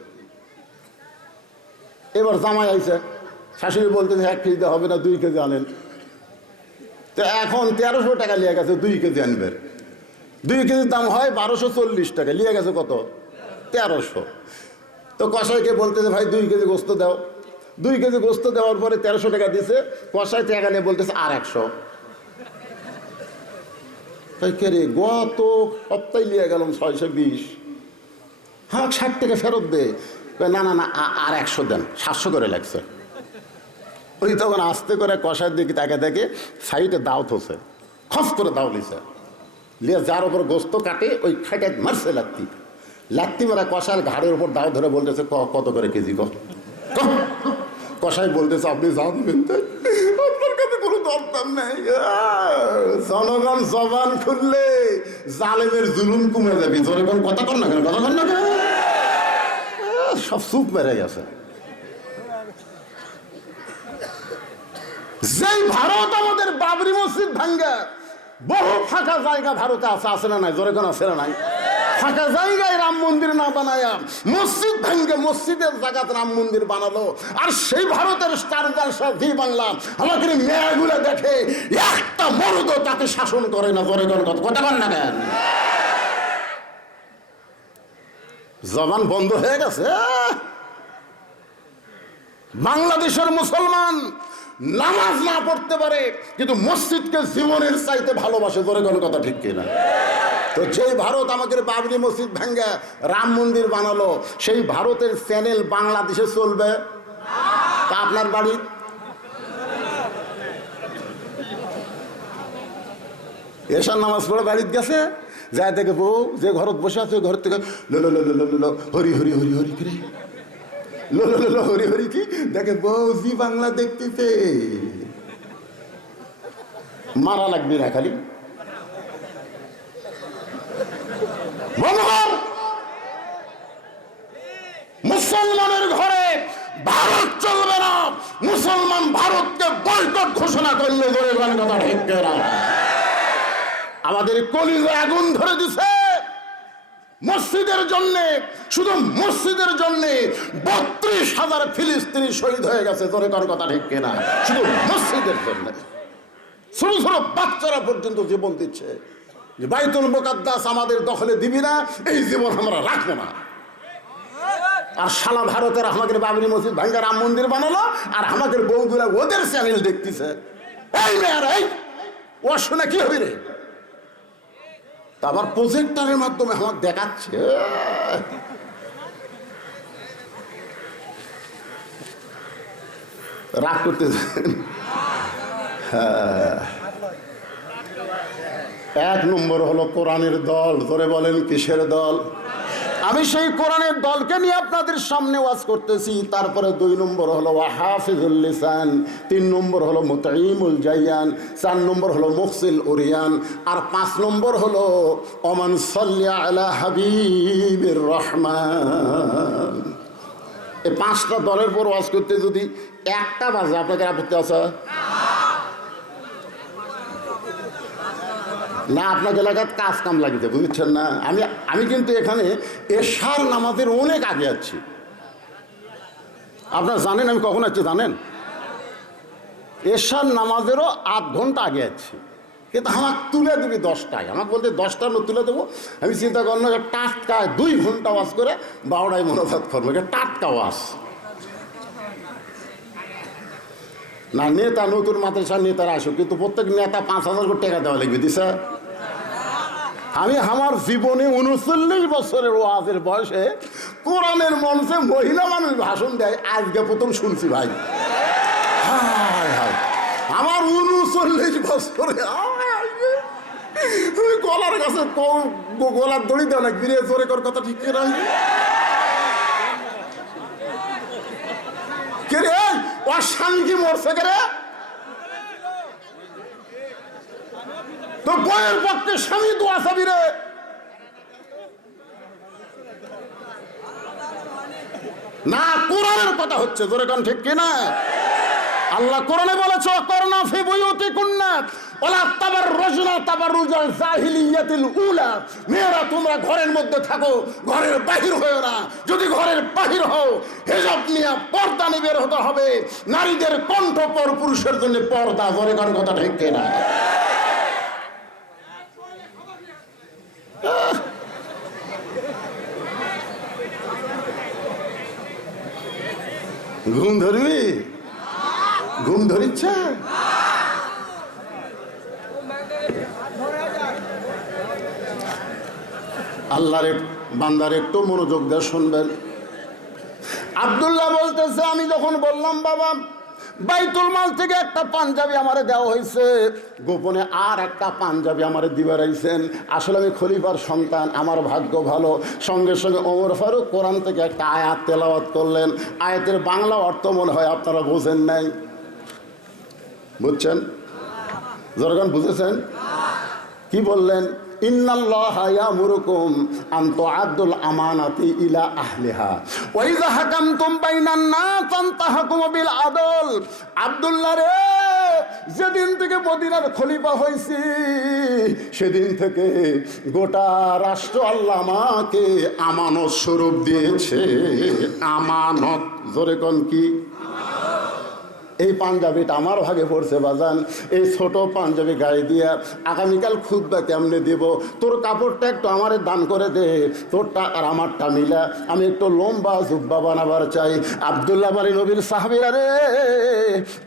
এবার জামাই আইছে, শাশুড়ি বলতেছে 1 কেজি হবে না, 2 কেজি আনেন। তো এখন 1300 টাকা লিয়ে গেছে 2 কেজি আনবে। 2 কেজির দাম হয় 1240 টাকা, লিয়ে গেছে কত? 1300। তো কসাইকে বলতেছে, ভাই 2 কেজি গোস্ত দাও। 2 কেজি গোস্ত দেওয়ার পরে 1300 টাকা দিছে। কসাই টাকা নিয়ে বলতেছে আর 100। তাই কে রে, গত সপ্তাহে লিয়ে গেলাম 620। হ্যাঁ, 60 টাকা ফেরত দে। না না না, আর 100 দেন, 700 করে লাগছে। ওই তখন আস্তে করে কষার দিকে তাকে দেখে সাইডে দাও থসে, খস করে দাও লিছে, লিয়ে যার উপর গোস্ত কাটে ওই খাইটা মারছে লাত্তি। লাত্তি মারা কষার ঘাড়ের উপর দাও ধরে বলতেছে, কত করে কেজি? কষাই বলতেছে, আপনি যা দিবেন তাই, আপনার কাছে কোনো দরকার নেই। জনগণ জবান খুললে জালেমের জুলুম কমে যাবে। জনগণ কথা কর না কেন, কথা কর না কেন, সব চুপ মেরে গেছে। যেই ভারত আমাদের বাবরি মসজিদ ভাঙ্গা, বহু ফাঁকা জায়গা ভারতে আছে, আছে না নাই? জোরে কোন আছে না নাই? ফাঁকা জায়গায় রাম মন্দির না বানায়া মসজিদ ভাঙ্গে মসজিদের জায়গাতে রাম মন্দির বানালো। আর সেই ভারতের স্টার জলসা জি বাংলা আমাকে মেয়েগুলো দেখে একটা মরদ তাকে শাসন করে না। জোরে কোন কথা বল না কেন? জবান বন্ধ হয়ে গেছে। বাংলাদেশের মুসলমান নামাজ না পড়তে পারে, কিন্তু মসজিদকে জীবনের চাইতে ভালোবাসে। জোরে কোন কথা ঠিক কিনা? তো যেই ভারত আমাদের বাবরি মসজিদ ভাঙ্গা রাম মন্দির বানালো, সেই ভারতের চ্যানেল বাংলাদেশে চলবে? তা আপনার বাড়ি এসার নামাজ পড়ে বাড়িতে গেছে, যায় দেখে বউ যে ঘরত বসে আছে, ঘর থেকে লো লো লো লো লো লো হরি হরি হরি হরি করে লো লো লো হরি হরি কি দেখে, বউ জি বাংলা দেখতেছে। মারা লাগবে না খালি। মুসলমানের ঘরে ভারত চলবে না, মুসলমান ভারতকে বয়কট ঘোষণা করলে ধরে কথা ঠিক না। আমাদের কলিজে আগুন ধরে দিছে। মসজিদের জন্য, শুধু মসজিদের জন্য 32,000 ফিলিস্তিনি শহীদ হয়ে গেছে। তোর কার কথা ঠিক কিনা? শুধু মসজিদের জন্য ছোট ছোট বাচ্চারা পর্যন্ত জীবন দিচ্ছে যে বাইতুল মুকাদ্দাস আমাদের দখলে দিবি না, এই জীবন আমরা রাখবো না। আর সারা ভারতের আমাদের বাবরি মসজিদ ভাঙ্গা রাম মন্দির বানালো, আর আমাদের বউগুলা ওদের চ্যানেল দেখতেছে। এই মেয়ার, এই ও শুনে কি হবে রে? আবার প্রজেক্টরের মাধ্যমে আমার দেখাচ্ছে। রাগ করতেছেন? হ্যাঁ, 1 নম্বর হলো কোরআনের দল। ধরে বলেন কিসের দল? আমি সেই কোরআনের দলকে নিয়ে আপনাদের সামনে ওয়াজ করতেছি। তারপরে 2 নম্বর হলো ওয়াহাফিজুল লিসান, 3 নম্বর হলো মুতাইমুল জাইয়ান, 4 নম্বর হলো মুফসিল উরিয়ান, আর 5 নম্বর হলো ওমান সাল্লি আলা হাবিবির রহমান। এই 5টা দলের পর ওয়াজ করতে যদি 1টা বাজে, আপনাদের আপত্তি আছে না? আপনাকে এলাকার কাজ কাম লাগিতে, বুঝছেন না? আমি কিন্তু এখানে এশার নামাজের অনেক আগে আছি। আপনারা জানেন আমি কখন আছি জানেন? এশার নামাজেরও 8 ঘন্টা আগে আছি। কিন্তু আমাকে তুলে দিবি 10টায়, আমাকে বলতে 10টার মধ্যে তুলে দেবো। আমি চিন্তা করলাম যে টাটকায় 2 ঘন্টা ওয়াজ করে 12টায় মোনাজাত করবো। এটা টাটকা ওয়াজ না। নেতা নতুন মাদ্রাসার নেতারা আসুক, কিন্তু প্রত্যেক নেতা 5,000 করে টাকা দেওয়া লাগবে দিছে। আমি আমার জীবনে 39 বছরের ওয়াজের বয়সে কোরআনের মঞ্চে মহিলা মানুষ ভাষণ দেয় আজকে প্রথম শুনছি ভাই। হায় হায়, আমার 39 বছরে তুমি গলার কাছে গলার দড়ি দেওয়া লাগবি রে, জোরে কর কথা ঠিক করে। কে রে অশান্তি মরছে কে রে? তো বইয়ের পক্ষে স্বামী দোয়া চাবি রে। না, কোরআনের কথা হচ্ছে, জোরে কান ঠিক কিনা? আল্লাহ কোরআনে বলেছে করনা ফি বুয়ুতিকুন্না ওয়ালা তাবাররুজনা তাবাররুজাল জাহিলিয়াতিল উলা। মেয়েরা তোমরা ঘরের মধ্যে থাকো, ঘরের বাহির হও না। যদি ঘরের বাহির হও হিজাব নিয়ে পর্দা নিয়ে বের হতে হবে। নারীদের কণ্ঠ পর পুরুষের জন্য পর্দা। জোরে কান কথা ঠিক কিনা? ঘুম ধরবি? ঘুম ধরিচ্ছে? আল্লাহর বান্দার একটু মনোযোগ দিয়ে শুনবেন। আব্দুল্লাহ বলতেছে, আমি যখন বললাম বাবা বাইতুল মাল থেকে একটা পাঞ্জাবি আমারে দেওয়া হয়েছে, গোপনে আর একটা পাঞ্জাবি আমারে দিবার আইছেন। আসলে আমি খলিফার সন্তান, আমার ভাগ্য ভালো। সঙ্গে সঙ্গে ওমর ফারুক কোরআন থেকে একটা আয়াত তেলাওয়াত করলেন। আয়াতের বাংলা অর্থ মনে হয় আপনারা বোঝেন নাই। বুঝছেন? যখন বুঝেছেন কি বললেন? ইন্নাল্লাহা ইয়ামুরুকুম আন তুআদ্দুল আমানাতি ইলা আহলিহা ওয়া ইযা হাকামতুম বাইনান নাস আন তাহকুমু বিল আদল। আব্দুল্লাহ রে, যেদিন থেকে মদিনার খলিফা হইছি সেদিন থেকে গোটা রাষ্ট্র আল্লাহ আমাকে আমানত স্বরূপ দিয়েছে। আমানত, জোরে কোন কি? এই পাঞ্জাবিটা আমার ভাগে পড়ছে বাজান। এই ছোট পাঞ্জাবি গায়ে দিয়া আগামীকাল খুতবা কেমনে দেব? তোর কাপড়টা একটু আমারে দান করে দে, তোরটা আর আমারটা মিলা আমি একটু লম্বা জুব্বা বানাবার চাই। আব্দুল্লাহ বাড়ি নবীর সাহাবীরা রে,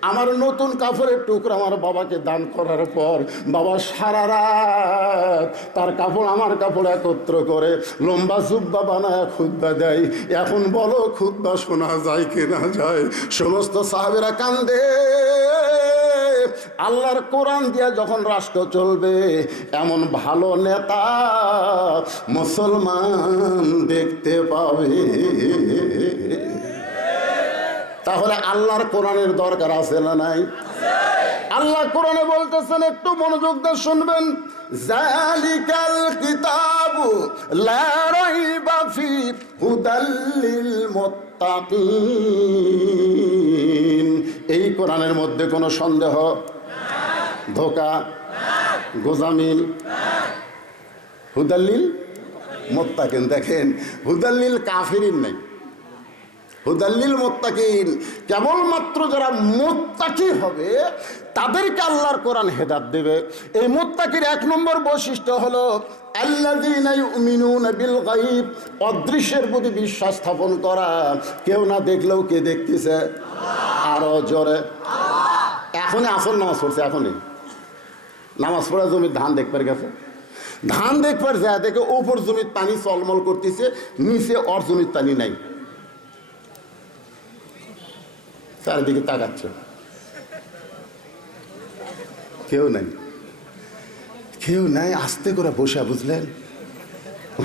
আমার নতুন কাপড়ের টুকরা আমার বাবাকে দান করার পর বাবা সারা রাত তার কাপড় আমার কাপড় একত্র করে লম্বা জুব্বা বানায় খুতবা দেয়। এখন বলো খুতবা শোনা যায় কি না যায়? সমস্ত সাহাবীরা কান আল্লাহর কোরআন দিয়া যখন রাষ্ট্র চলবে, এমন ভালো নেতা মুসলমান দেখতে পাবে। তাহলে আল্লাহর কোরআনের দরকার আছে না নাই? আল্লাহ কোরআনে বলতেছেন, একটু মনোযোগ দিয়ে শুনবেন। জালিকাল কিতাবু লা রাইবা ফি হুদাল লিল মুত্তাকিন। এই কোরআনের মধ্যে কোনো সন্দেহ, ধোঁকা, গোজামিল, হুদাল্লিল মুত্তাকিন। দেখেন, হুদাল্লিল কাফিরিন নাই, হুদাল্লিল মুত্তাকিন। কেবলমাত্র যারা মুত্তাকি হবে তাদেরকে আল্লাহর কোরআন হেদায়েত দেবে। এই মুত্তাকির এক নম্বর বৈশিষ্ট্য হলো আল্লাযীনা ইউমিনুনা বিল গায়ব, অদৃশ্যের প্রতি বিশ্বাস স্থাপন করা। কেউ না দেখলেও কে দেখতেছে? আরো জোরে। এখনই আসল নামাজ পড়ছে, এখনই নামাজ পড়া জমির ধান দেখবার গেছে, ধান দেখবার যা দেখে ওপর জমির পানি চলমল করতেছে, নিচে ওর জমির পানি নাই, চারিদিকে তাকাচ্ছে, কেউ নাই, কেউ নাই। আস্তে করে বসা, বুঝলেন,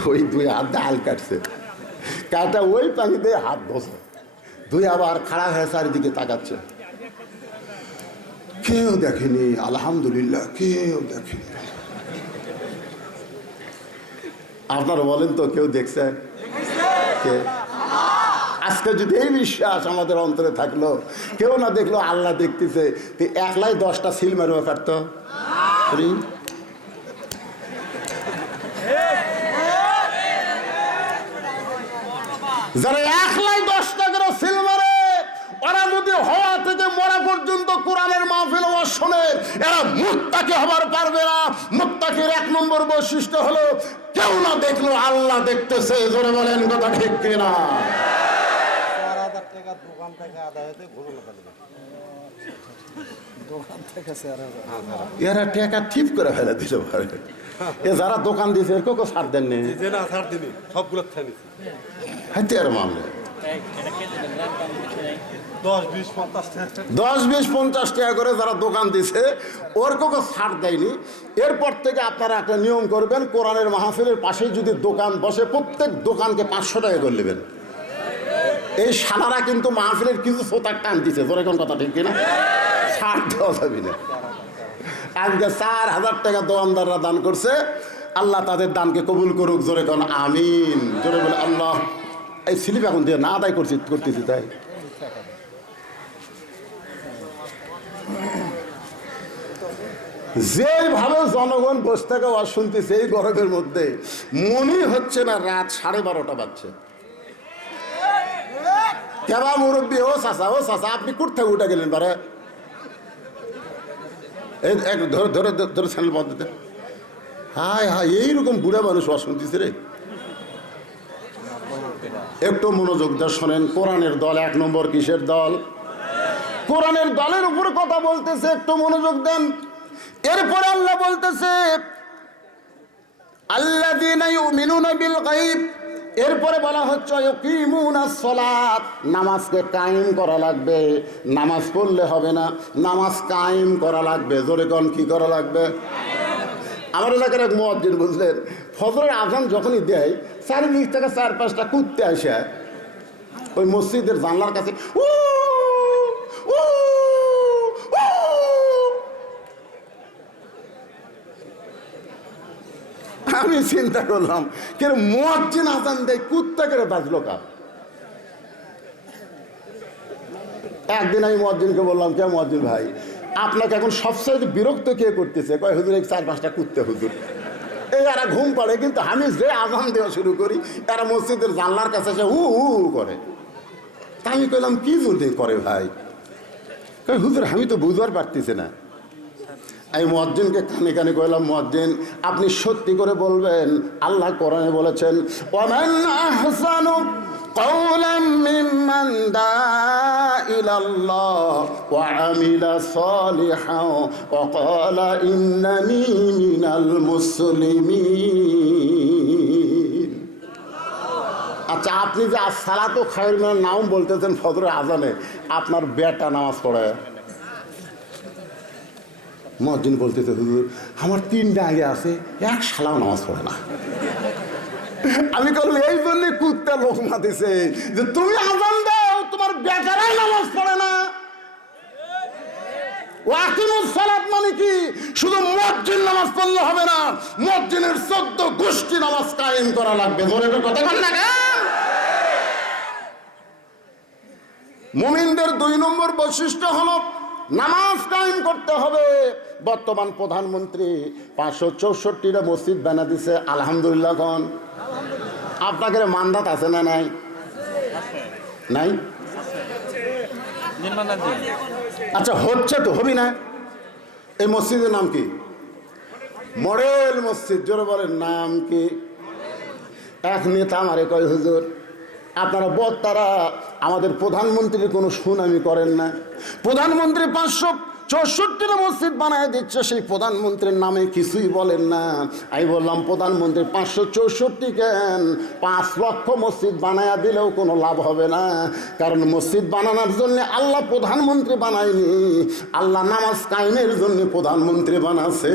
ওই দুই হাত দিয়ে হাল কাটছে, কাটা ওই পানি দিয়ে হাত বসে, দুই আবার খাড়া হয়ে চারিদিকে তাকাচ্ছে। কেউ দেখেনি, আলহামদুলিল্লাহ, কেউ দেখেনি। আপনারা বলেন তো, কেউ দেখছে? কে? আজকে যদি এই বিশ্বাস আমাদের অন্তরে থাকলো, কেউ না দেখলো আল্লাহ দেখতেছে, তো একলাই 10টা সিল মারবে পারতো? যারা একলাই 10টা করে সিল মারে, ওরা যদি হওয়া থেকে মরা পর্যন্ত কোরআনের মাহফিল ওয়াজ শোনে, এরা মুত্তাকি হবার পারবে না। মুত্তাকির এক নম্বর বৈশিষ্ট্য হলো কেউ না দেখলো আল্লাহ দেখতেছে। জোরে বলেন, কথা ঠিক কিনা? এরা টাকা ঠিক করে ফেলে দিতে পারে। এ যারা দোকান দিয়েছে এর কেউ ছাড় দেননি, সবগুলো হাতে আর মামলে 10-20-50 টাকা করে যারা দোকান দিছে ওর কেউ ছাড় দেয়নি। এরপর থেকে আপনারা একটা নিয়ম করবেন, কোরআনের মাহফিলের পাশে যদি দোকান বসে, প্রত্যেক দোকানকে 500 টাকা করে নেবেন। এই সানারা কিন্তু মাহফিলের কিছু সোতার টান দিছে, তোর এখন কথা ঠিক কিনা? ছাড় দেওয়া যাবে না। আজকে 4000 টাকা দোকানদাররা দান করছে, আল্লাহ তাদের দানকে কবুল করুক। জোরে কোন আমিন। জোরে বলে আল্লাহ। এই স্লিপ এখন দিয়ে না আদায় করতেছি, তাই যেভাবে জনগণ বসে থেকে আওয়াজ শুনতেছে এই গরমের মধ্যে, মনে হচ্ছে না রাত 12:30 বাজছে। কেবা মুরব্বী, ও চাচা, ও চাচা, আপনি কোথা উঠে গেলেন? বারে ধরে ধরে ধরে চ্যানেল বন্ধ দিতে। হায় হায়, এইরকম বুড়া মানুষ আওয়াজ শুনতেছে রে। একটু মনোযোগ দিয়ে শোনেন। কোরআনের দল 1 নম্বর কিসের দল? কোরআনের দলের উপরে কথা বলতেছে, একটু মনোযোগ দেন। এরপরে আল্লাহ বলতেছে আল্লাযীনা ইউমিনুনা বিল গায়ব। এরপরে বলা হচ্ছে ইয়াকিমুনাস সালাত, নামাজকে কায়েম করা লাগবে। নামাজ পড়লে হবে না, নামাজ কায়েম করা লাগবে। জোরে কোন, কি করা লাগবে? আমার এলাকার এক মুয়াজ্জিন, বুঝলেন, ফজরের আজান যখনই দেয়, চারিদিক থেকে 4-5টা কুত্তে আসে ওই মসজিদের জানলার কাছে উ উ। আমি চিন্তা করলাম, কে মুয়াজ্জিন আজান দেয়, কুত্তা করে বাজলো কার? একদিন আমি মুয়াজ্জিনকে বললাম, কে মুয়াজ্জিন ভাই, আপনাকে এখন সবচেয়ে বিরক্ত কে করতেছে? কয় হুজুর, 4-5টা কুত্তে হুজুর। এই এরা ঘুম পাড়ে, কিন্তু আমি যে আজান দেওয়া শুরু করি এরা মসজিদের জানলার কাছে এসে হু হু করে। তা আমি কইলাম, কি জন্য করে ভাই? কয় হুজুর, আমি তো বুঝবার পারতেছি না। আমি মুয়াজ্জিনকে কানে কানে কইলাম, মুয়াজ্জিন, আপনি সত্যি করে বলবেন, আল্লাহ কোরআনে বলেছেন ওয়ামান আহসানু কাওলাম মিম্মান দাআ ইলাল্লাহ ওয়া আমিলা সালিহান ওয়া ক্বালা ইন্নানী মিনাল মুসলিমিন। আচ্ছা, আপনি যে আসসালাতু খায়রুন মিনান নাওম বলতেছেন ফজরের আজানে, আপনার বেটা নামাজ পড়ে? মুয়াজ্জিন বলতেছে, হুজুর, আমার 3টা আগে আছে, এক শালাও নামাজ পড়ে না। আমি বললাম, এই জন্য কুত্তা লোকমা দিছে যে তুমি আজান দাও, তোমার বেটারাই নামাজ পড়ে না। ওয়াকিমুস সালাত মানে কি? শুধু মুয়াজ্জিন নামাজ পড়লে হবে না, মুয়াজ্জিনের 14 গোষ্ঠী নামাজ কায়েম করা লাগবে। মনে কথা বল না। মুমিনদের 2 নম্বর বৈশিষ্ট্য হলো নামাজ কায়েম করতে হবে। বর্তমান প্রধানমন্ত্রী 564টা মসজিদ বানা দিছে, আলহামদুলিল্লাহ। আপনাকে মান্দাত আছে না নাই? নাই? আচ্ছা হচ্ছে তো, হবি না? এই মসজিদের নাম কি? মডেল মসজিদ। জোরে বলেন নাম কি? এক নেতা আমারে কয়, হুজুর আপনারা বক্তারা আমাদের প্রধানমন্ত্রীর কোনো সুনামি করেন না। প্রধানমন্ত্রী 564টা মসজিদ বানায় দিচ্ছে, সেই প্রধানমন্ত্রীর নামে কিছুই বলেন না। আমি বললাম প্রধানমন্ত্রী 564 কেন, 5 লক্ষ মসজিদ বানায়া দিলেও কোনো লাভ হবে না। কারণ মসজিদ বানানোর জন্য আল্লাহ প্রধানমন্ত্রী বানায়নি, আল্লাহ নামাজ কায়েমের জন্য প্রধানমন্ত্রী বানাছে।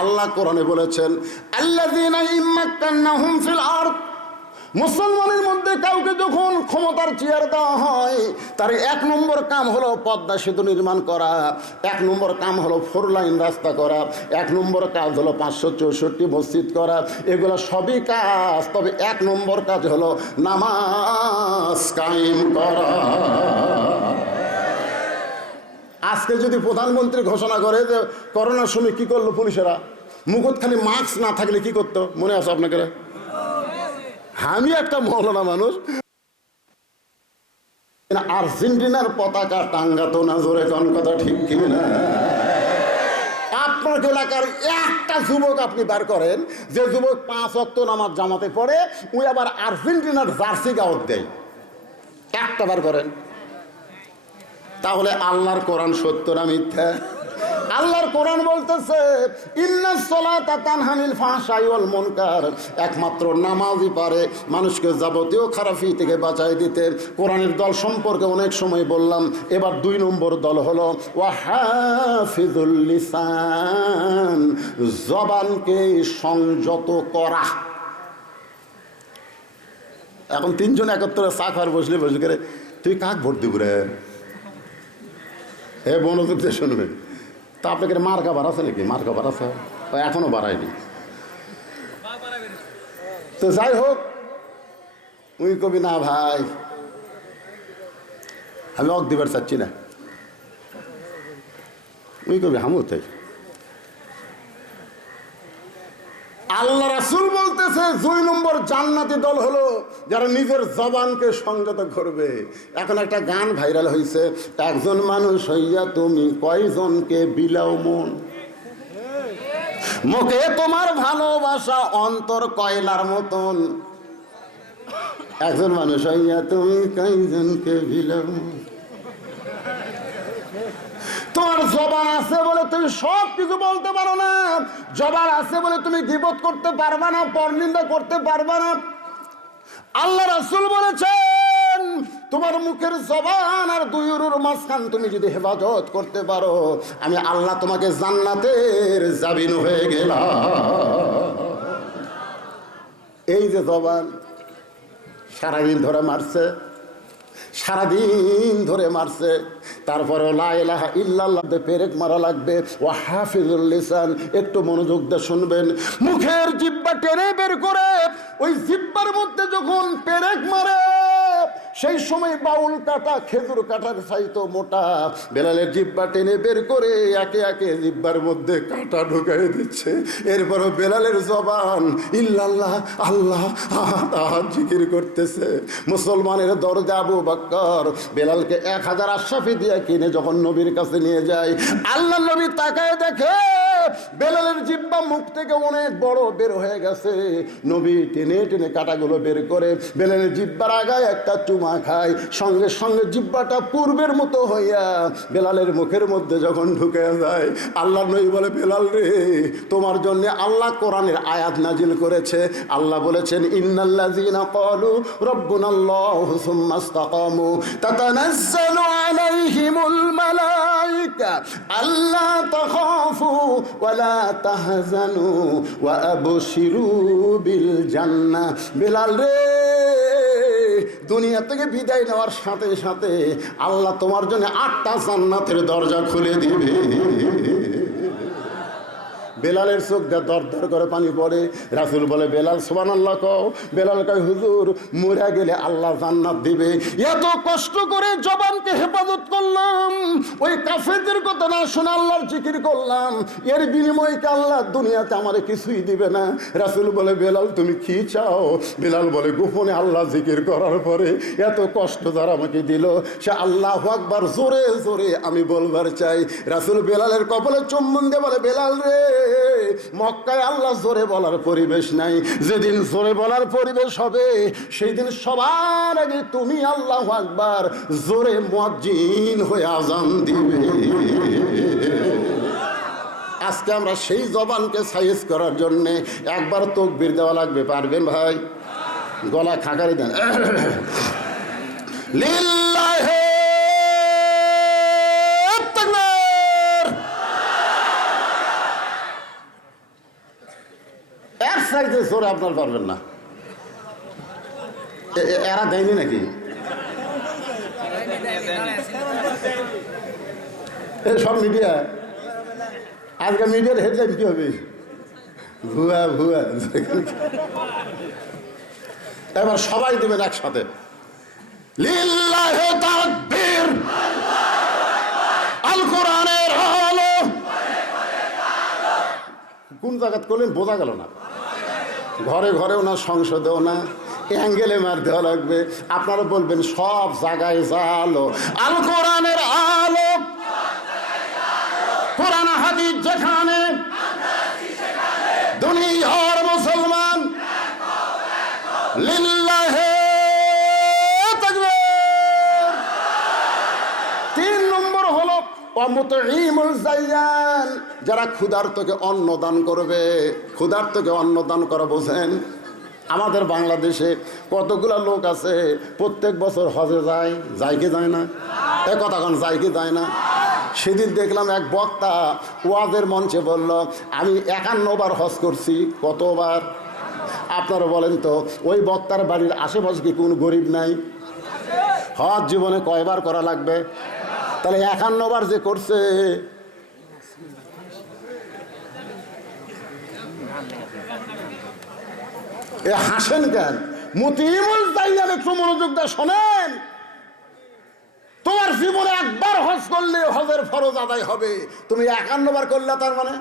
আল্লাহ কোরআনে বলেছেন, আল্লাযীনা ইম্মাক্কান্নাহুম ফিল আরদ, মুসলমানের মধ্যে কাউকে যখন ক্ষমতার চেয়ার দেওয়া হয়, তার 1 নম্বর কাম হলো পদ্মা সেতু নির্মাণ করা, 1 নম্বর কাম হলো 4 লাইন রাস্তা করা, 1 নম্বর কাজ হলো 564 মসজিদ করা। এগুলো সবই কাজ, তবে 1 নম্বর কাজ হলো নামাজ কায়েম করা। আজকে যদি প্রধানমন্ত্রী ঘোষণা করে যে করোনার সময় কি করলো পুলিশেরা, মুখত খালি মাস্ক না থাকলে কি করতো মনে আছে আপনাকে? আমি একটা মৌলানা মানুষ, আর্জেন্টিনার পতাকা টাঙ্গাতো না, জোরে কোন কথা ঠিক কি না? আপনার এলাকার একটা যুবক আপনি বার করেন, যে যুবক 5 ওয়াক্ত নামাজ জামাতে পড়ে, ওই আবার আর্জেন্টিনার জার্সি গাওয়াত দেয়, একটা বার করেন। তাহলে আল্লাহর কোরআন সত্য না মিথ্যা? আল্লাহর কোরআন বলতেছে ইন্নাস সালাতা তানহা আনিল ফাহশাই ওয়াল মুনকার, একমাত্র নামাজই পারে মানুষকে যাবতীয় খারাপি থেকে বাঁচাই দিতে। কোরআনের দল সম্পর্কে অনেক সময় বললাম, এবার 2 নম্বর দল হলো ওয়া হাফিজুল লিসান, জবানকে সংযত করা। এখন 3 জন একত্রে চা খাওয়ার বসলে করে, তুই কাক ভোট দিব রে? হে মনোযোগ দিয়ে শুনবেন, তা আপনাকে মার্কা বাড়াছে নাকি? মার্কা বাড়াছে এখনো বাড়ায়নি। তো যাই হোক, উই কবি না ভাই, আমি অক দিবার চাচ্ছি না, উই কবি হামু তাই। আল্লাহ রাসূল বলতেছে 2 নম্বর জান্নাতি দল হলো যারা নিজের জবানকে সংযত করবে। এখন একটা গান ভাইরাল হয়েছে, একজন মানুষ হইয়া তুমি কয়জনকে বিলাও মন, মুখে তোমার ভালোবাসা অন্তর কয়লার মতন। একজন মানুষ হইয়া তুমি কয়জনকে বিলাও মন। তোমার জবান আছে বলে তুমি সব কিছু বলতে পারো না, জবান আছে বলে তুমি গীবত করতে পারবা না, পরনিন্দা করতে পারবা না। আল্লাহ রাসূল বলেছেন তোমার মুখের জবান আর 2 উরুর মাঝখান তুমি যদি হেফাজত করতে পারো, আমি আল্লাহ তোমাকে জান্নাতের জামিন হয়ে গেলাম। এই যে জবান সারাদিন ধরে মারছে, সারাদিন ধরে মারছে, তারপরে লা ইলাহা ইল্লাল্লাহ পেরেক মারা লাগবে। ওয়া হাফিজুল লিসান, একটু মনোযোগ দিয়ে শুনবেন, মুখের জিহ্বা টেনে বের করে ওই জিহ্বার মধ্যে যখন পেরেক মারে, সেই সময় বাউল কাটা খেজুর কাটার চাইতো মোটা বেলালের জিহ্বা টেনে বের করে একে একে জিহ্বার মধ্যে কাটা ঢুকাই দিচ্ছে। এরপরও বেলালের জবান ইল্লাল্লাহ আল্লাহ আহাদ জিকির করতেছে। মুসলমানের দরজা আবু বকর বেলালকে 1000 আশরাফি দিয়ে কিনে যখন নবীর কাছে নিয়ে যায়, আল্লাহ নবী তাকায় দেখে বেলালের জিহ্বা মুখ থেকে অনেক বড় বের হয়ে গেছে। নবী টেনে টেনে কাটাগুলো বের করে বেলালের জিহ্বার আগায় একটা চুমা খায়, সঙ্গে সঙ্গে জিহ্বাটা পূর্বের মতো হইয়া বেলালের মুখের মধ্যে যখন ঢুকে যায়, আল্লাহ নবী বলে বেলাল রে, তোমার জন্য আল্লাহ কোরআনের আয়াত নাজিল করেছে। আল্লাহ বলেছেন ইন্নাল্লাযীনা ক্বালু রাব্বুনাল্লাহু সুম্মা ইসতাকামু তাতানাজ্জালু আলাইহিমুল মালায়েকা আল্লা তাখাফু ওয়া লা তাহজানু ওয়া আবশিরু বিল জান্নাহ। বেলাল রে, দুনিয়া থেকে বিদায় নেওয়ার সাথে সাথে আল্লাহ তোমার জন্য 8টা জান্নাতের দরজা খুলে দিবে। বেলালের চোখ দিয়ে দর দর করে পানি পড়ে। রাসূল বলে, বেলাল সুবহানাল্লাহ কও। বেলাল কয়, হুজুর মরে গেলে আল্লাহ জান্নাত দিবে, এত কষ্ট করে জবানকে হেফাজত করলাম, ওই কাফেরদের কথা না শুনে আল্লাহর জিকির করলাম, এর বিনিময়ে কি আল্লাহ দুনিয়াতে আমারে কিছুই দিবে না? রাসূল বলে, বেলাল তুমি কি চাও? বেলাল বলে, গোপনে আল্লাহ জিকির করার পরে এত কষ্ট যারা আমাকে দিল, সে আল্লাহু আকবার জোরে জোরে আমি বলবার চাই। রাসূল বেলালের কপালে চুম্বন দিয়ে বলে, বেলাল রে, মক্কায় আল্লাহ জোরে বলার পরিবেশ নাই, যেদিন জোরে বলার পরিবেশ হবে সেই দিন সবার আগে তুমি আল্লাহু আকবার জোরে মুয়াজ্জিন হয়ে আযান দিবে। আজকে আমরা সেই জবানকে সাইজ করার জন্য একবার তাকবীর দেওয়া লাগবে। পারবেন ভাই? গলা খাকারি দেন। লিল্লাহি তাকবীর। এক সাইজে জোরে আপনার পারবেন না। এরা দেয়নি নাকি? সব মিডিয়া, আজকে মিডিয়ার হেডলাইন কি হবে? ভুয়া ভুয়া। এবার সবাই দেবেন একসাথে, লিল্লাহি তাকবীর। আল কোরআনের আলো। কোন জায়গাত করলেন বোঝা গেল না। ঘরে ঘরেও না, সংসদেও না, অ্যাঙ্গেলে মার দেওয়া লাগবে। আপনারা বলবেন সব জায়গায় জালো। আল কোরআনের আলো, কোরআন হাদিস যেখানে, দুনিয়ার মুসলমান লিল্লাহি তাকবীর। 3 নম্বর হলো ওয়ামুতঈমুল জায়ান, যারা ক্ষুধার্তকে অন্ন দান করবে। ক্ষুধার্তকে অন্ন দান করা বোঝেন? আমাদের বাংলাদেশে কতগুলো লোক আছে প্রত্যেক বছর হজে যায়, যায় কি যায় না? এ কথা কোন, যায় কি যায় না? সেদিন দেখলাম এক বক্তা ওয়াজের মঞ্চে বলল, আমি 51 বার হজ করছি। কতবার? আপনারা বলেন তো, ওই বক্তার বাড়ির আশেপাশে কি কোনো গরিব নাই? হজ জীবনে কয়বার করা লাগবে? তাহলে 51 বার যে করছে, এ হাসেন কেন? মুতিমুল জাইয়ান, একটু মনোযোগ দিয়ে শোনেন। তোমার জীবনে একবার হজ করলে হজের ফরজ আদায় হবে, তুমি 51 বার করলে তার মানে?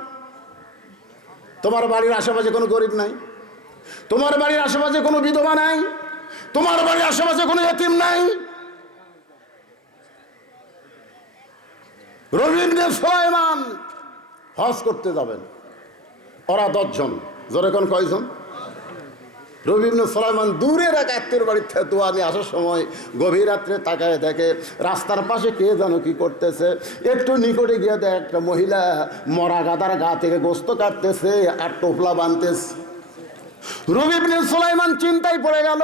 তোমার বাড়ির আশেপাশে কোনো গরিব নাই, তোমার বাড়ির আশেপাশে কোনো বিধবা নাই, তোমার বাড়ির আশেপাশে কোনো এতিম নাই। রবি ইবনে সুলাইমান হজ করতে যাবেন, ওরা 10 জন। জোরে কোন কয়জন? রবি ইবনে সুলাইমান দূরের এক আত্মীয়ের বাড়ির থেকে দোয়া নিয়ে আসার সময় গভীর রাত্রে তাকায় দেখে রাস্তার পাশে কে যেন কি করতেছে। একটু নিকটে গিয়ে দেয় একটা মহিলা মরা গাদার গা থেকে গোস্ত কাটতেছে আর টোপলা বাঁধতেছে। রবি ইবনে সুলাইমান চিন্তায় পড়ে গেল,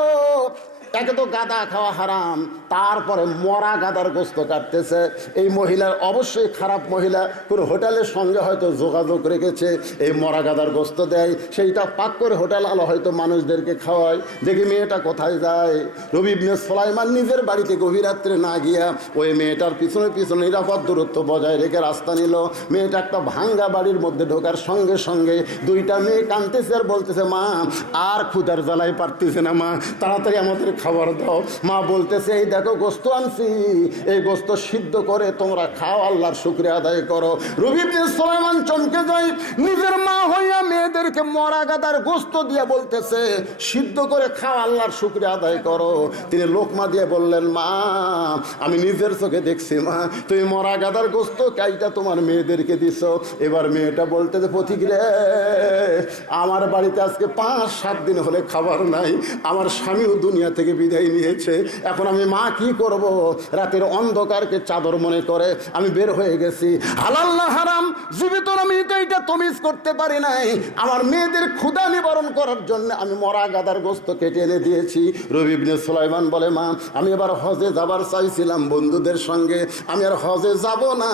একে তো গাদা খাওয়া হারাম, তারপরে মরা গাদার গোস্ত কাটতেছে। এই মহিলার অবশ্যই খারাপ মহিলা, কোনো হোটেলের সঙ্গে হয়তো যোগাযোগ রেখেছে, এই মরা গাদার গোস্ত দেয়, সেইটা পাক করে হোটেল আলো হয়তো মানুষদেরকে খাওয়ায়। দেখি মেয়েটা কোথায় যায়। রবি ইবনে সুলাইমান নিজের বাড়িতে গভীর রাত্রে না গিয়া ওই মেয়েটার পিছনে পিছনে নিরাপদ দূরত্ব বজায় রেখে রাস্তা নিল। মেয়েটা একটা ভাঙ্গা বাড়ির মধ্যে ঢোকার সঙ্গে সঙ্গে 2টা মেয়ে কাঁদতেছে আর বলতেছে, মা আর ক্ষুধার জ্বালায় পারতেছে না, মা তাড়াতাড়ি আমাদের খাবার দাও। মা বলতেছে, এই দেখো গোস্ত আনছি, এই গোস্ত সিদ্ধ করে তোমরা খাও, আল্লাহর শুকরিয়া আদায় করো। রবি ইবনে সুলাইমান চমকে যায়, নিজের মা হইয়া মেয়েদেরকে মরা গাদার গোস্ত দিয়ে বলতেছে সিদ্ধ করে খাও, আল্লাহর শুকরিয়া আদায় করো। তিনি লোকমা দিয়ে বললেন, মা আমি নিজের চোখে দেখছি, মা তুমি মরা গাদার গোস্ত কাইটা তোমার মেয়েদেরকে দিছ। এবার মেয়েটা বলতেছে, পথিক রে, আমার বাড়িতে আজকে 5-7 দিন হলে খাবার নাই, আমার স্বামীও দুনিয়া থেকে বিদায় নিয়েছে, এখন আমি মা কি করব? রাতের অন্ধকারকে চাদর মনে করে আমি বের হয়ে গেছি। হালাল না হারাম জীবিত আমি এটা তমিজ করতে পারি নাই, আমার মেয়েদের ক্ষুধা নিবারণ করার জন্য আমি মরা গাদার গোস্ত কেটে এনে দিয়েছি। রবি ইবনে সুলাইমান বলে, মা আমি এবার হজে যাবার চাইছিলাম বন্ধুদের সঙ্গে, আমি আর হজে যাব না,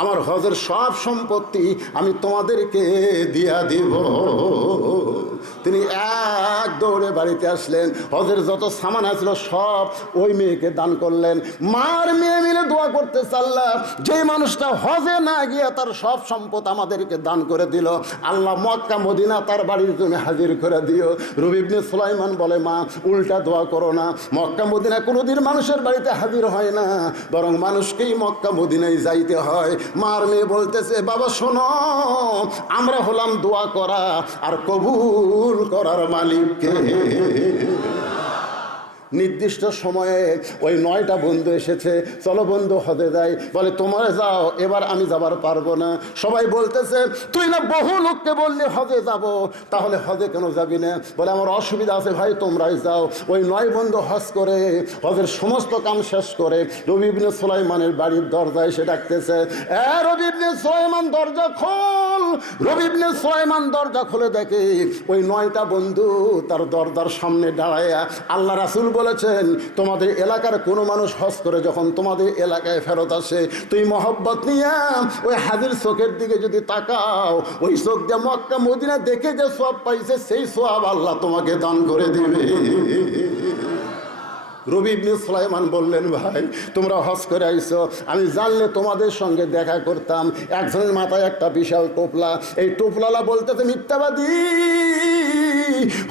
আমার হজের সব সম্পত্তি আমি তোমাদেরকে দিয়া দিব। তিনি এক দৌড়ে বাড়িতে আসলেন, হজের যত সামান আসছিল সব ওই মেয়েকে দান করলেন। মার মেয়ে মিলে দোয়া করতেছে, আল্লাহ যে মানুষটা হজে না গিয়ে তার সব সম্পদ আমাদেরকে দান করে দিল, আল্লাহ মক্কা মদিনা তার বাড়ির তুমি হাজির করে দিও। রবি ইবনে সুলাইমান বলে, মা উল্টা দোয়া করো না, মক্কা মদিনা কোনোদিন মানুষের বাড়িতে হাজির হয় না, বরং মানুষকেই মক্কা মদিনায় যাইতে হয়। মার মেয়ে বলতেছে, বাবা শোনো, আমরা হলাম দোয়া করা আর কবুল করার মালিককে। নির্দিষ্ট সময়ে ওই 9টা বন্ধু এসেছে, চলো বন্ধু হজে যাই। বলে তোমরা যাও, এবার আমি যাবার পারবো না। সবাই বলতেছে, তুই না বহু লোককে বললি হজে যাব, তাহলে হজে কেন যাবি না? বলে আমার অসুবিধা আছে ভাই, তোমরাই যাও। ওই 9 বন্ধু হজ করে হজের সমস্ত কাম শেষ করে রবি ইবনে সুলাইমানের বাড়ির দরজায় এসে ডাকতেছে, এ রবি ইবনে সুলাইমান দরজা খোল। রবি ইবনে সুলাইমান দরজা খুলে দেখে ওই 9টা বন্ধু তার দরজার সামনে দাঁড়ায়। আল্লাহ রাসূল বলেছেন, তোমাদের এলাকার কোনো মানুষ হজ করে যখন তোমাদের এলাকায় ফেরত আসে, তুই মহব্বত নিয়ে ওই হাজির চোখের দিকে যদি তাকাও, ওই চোখ দিয়ে মক্কা মদিনা দেখে যে সওয়াব পাইছে সেই সওয়াব আল্লাহ তোমাকে দান করে দিবে। রবি ইবনে সুলাইমান বললেন, ভাই তোমরা হজ করে আইছো, আমি জানলে তোমাদের সঙ্গে দেখা করতাম। একজনের মাথায় একটা বিশাল টোপলা, এই টোপলালা বলতেছে, মিথ্যাবাদী,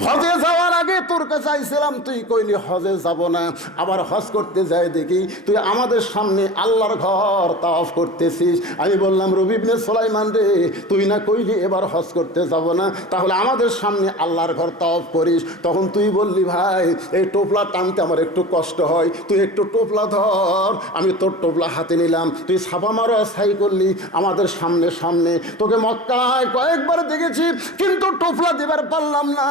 হজে যাওয়ার আগে তোর কাছে আইছিলাম, তুই কইলি হজে যাব না, আবার হজ করতে যাই দেখি তুই আমাদের সামনে আল্লাহর ঘর তাওয়াফ করতেছিস। আমি বললাম, রবি ইবনে সুলাইমান রে, তুই না কইলি এবার হজ করতে যাব না, তাহলে আমাদের সামনে আল্লাহর ঘর তাওয়াফ করিস। তখন তুই বললি, ভাই এই টোপলা টানতে আমার একটু কষ্ট হয়, তুই একটু টোপলা ধর। আমি তোর টোপলা হাতে নিলাম, তুই ছাপা মারো ছাই করলি আমাদের সামনে সামনে। তোকে মক্কায় কয়েকবার দেখেছি, কিন্তু টোপলা দিবার পারলাম না।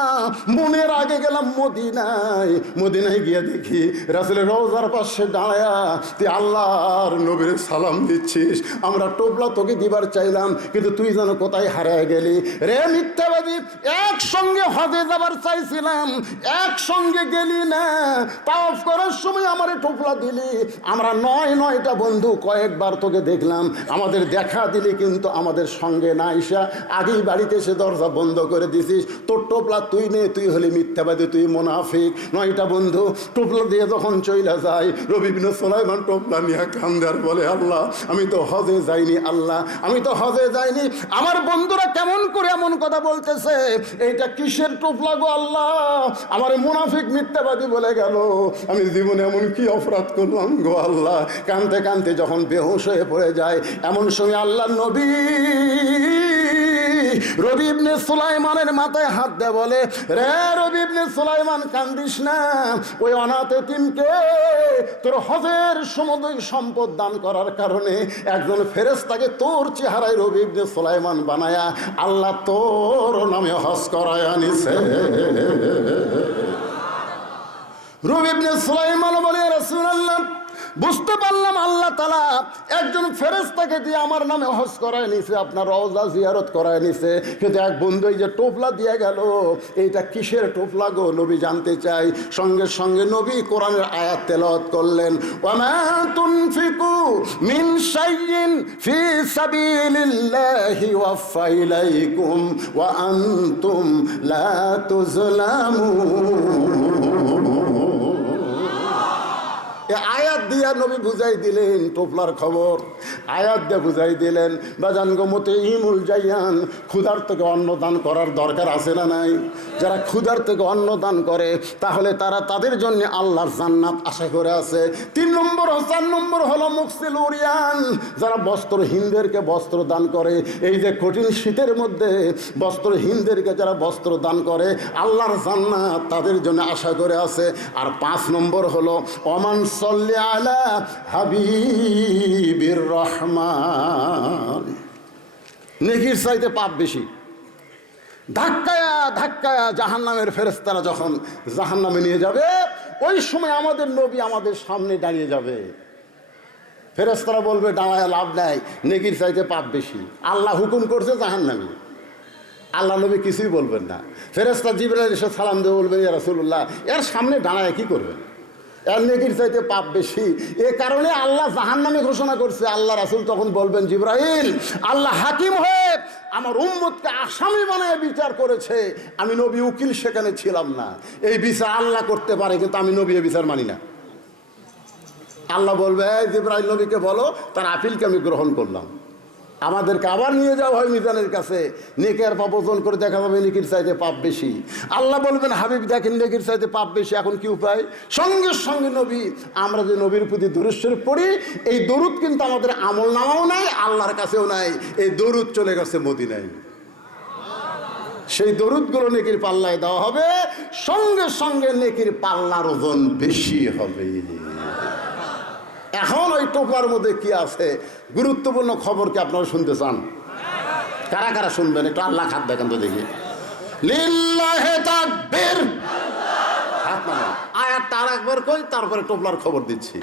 মনের আগে গেলাম মদিনায়, মদিনায় গিয়ে দেখি রাসূলের রওজার পাশে দাঁড়ায়া তুই আল্লাহর নবীর সালাম দিচ্ছিস। আমরা টোপলা তোকে দিবার চাইলাম, কিন্তু তুই যেন কোথায় হারিয়ে গেলি রে মিথ্যাবাদী। একসঙ্গে হজে যাবার চাইছিলাম, একসঙ্গে গেলি না, তাওয়াফ করার সময় আমারে টোপলা দিলি। আমরা 9টা বন্ধু কয়েকবার তোকে দেখলাম, আমাদের দেখা দিলি, কিন্তু আমাদের সঙ্গে না এসে আগেই বাড়িতে এসে দরজা বন্ধ করে দিছিস। তোর টোপলা তুই নে, তুই হলি মিথ্যাবাদী, তুই মুনাফিক। 9টা বন্ধু টোপলা দিয়ে যখন চইলা যায়, রবি ইবনে সুলাইমান টোপলা নিয়ে কান্দে আর বলে, আল্লাহ আমি তো হজে যাইনি, আল্লাহ আমি তো হজে যাইনি। আমার বন্ধুরা কেমন করে এমন কথা বলতেছে, এইটা কিসের টোপলা গো আল্লাহ? আমার মুনাফিক মিথ্যাবাদী বলে গেল, আমি জীবনে এমন কি অপরাধ করলাম গো আল্লাহ? কানতে কানতে যখন বেহুশ হয়ে পড়ে যায়, এমন সময় আল্লাহর নবী রবি ইবনে সুলাইমানের মাথায় হাত দেয়, বলে, রে রবি ইবনে সুলাইমান কান্দিস না, ওই অনাথ এতিমকে তোর হজের সমুদয় সম্পদ দান করার কারণে একজন ফেরেশতাকে তোর চেহারায় রবি ইবনে সুলাইমান বানায়া আল্লাহ তোর নামে হজ করায় আনিছে। রবি ইবনে সুলাইমান বলে, রাসূলুল্লাহ বুঝতে পারলাম আল্লাহ তাআলা একজন ফেরেশতাকে দিয়ে আমার নামে হজ করায় নিছে, আপনার রওজা জিয়ারত করায় নিছে, কিন্তু এক বন্ধু এই যে টোপলা দিয়ে গেল, এইটা কিসের টোপলা গো নবী জানতে চাই। সঙ্গে সঙ্গে নবী কোরআনের আয়াত তেলাওয়াত করলেন, ওয়ামা তুনফিকু মিন শাইইন ফি সাবিলিল্লাহি ওয়াফা ইলাইকুম ওয়া আনতুম লা তুজলামুন। আয়াত দিয়া নবী বুঝাই দিলেন টোপলার খবর, আয়াত দিয়ে বুঝাই দিলেন, বাজান গোমতে ইমুল জাইয়ান, ক্ষুধার থেকে অন্ন দান করার দরকার আছে না নাই? যারা ক্ষুধার থেকে অন্ন দান করে তাহলে তারা তাদের জন্য আল্লাহর জান্নাত আশা করে আছে। 4 নম্বর হলো মুকসিল উরিয়ান, যারা বস্ত্রহীনদেরকে বস্ত্র দান করে। এই যে কঠিন শীতের মধ্যে বস্ত্রহীনদেরকে যারা বস্ত্র দান করে, আল্লাহর জান্নাত তাদের জন্য আশা করে আছে। আর 5 নম্বর হলো ওমান সাল্লি আলা হাবিবির রহমান, নেকির চাইতে পাপ বেশি। ধাক্কায়া ধাক্কায়া জাহান্নামের ফেরেশতারা যখন জাহান্নামে নিয়ে যাবে, ওই সময় আমাদের নবী আমাদের সামনে দাঁড়িয়ে যাবে। ফেরেশতারা বলবে, দাঁড়ায় লাভ নাই, নেকির চাইতে পাপ বেশি, আল্লাহ হুকুম করছে জাহান্নামে। আল্লাহ নবী কিছুই বলবেন না। ফেরেশতা জিবরাইল এসে সালাম দিয়ে বলবেন, ইয়া রাসূলুল্লাহ, এর সামনে দাঁড়ায় কি করবেন? এর নেকির চাইতে পাপ বেশি। এ কারণে আল্লাহ জাহান্নামে ঘোষণা করছে। আল্লাহ রাসূল তখন বলবেন, জিবরাইল, আল্লাহ হাকিম হয়ে আমার উম্মতকে আসামি বানায় বিচার করেছে, আমি নবী উকিল সেখানে ছিলাম না। এই বিচার আল্লাহ করতে পারে, কিন্তু আমি নবী এই বিচার মানি না। আল্লাহ বলবে, জিবরাইল নবীকে বলো তার আপিলকে আমি গ্রহণ করলাম। আমাদেরকে আবার নিয়ে যাওয়া হয় মিজানের কাছে, নেকের পাপ ওজন করে দেখা যাবে নেকির চাইতে পাপ বেশি। আল্লাহ বলবেন, হাবিব দেখেন নেকির চাইতে পাপ বেশি, এখন কি উপায়? সঙ্গে সঙ্গে নবী, আমরা যে নবীর প্রতি দরুদ শরীফ পড়ি, এই দরুদ কিন্তু আমাদের আমল নামাও নাই, আল্লাহর কাছেও নাই, এই দরুদ চলে গেছে মদিনায়। সেই দরুদগুলো নেকির পাল্লায় দেওয়া হবে, সঙ্গে সঙ্গে নেকির পাল্লার ওজন বেশি হবে। এখন ওই টোপলার মধ্যে কি আছে? গুরুত্বপূর্ণ খবর কি আপনারা শুনতে চান? কারা কারা শুনবেন? একটু আল্লাহ হাত দেখেন তো দেখি। লিল্লাহে তাকবীর। হাত নামান। আয়াতটা আরেকবার কই, তারপরে টোপলার খবর দিচ্ছি।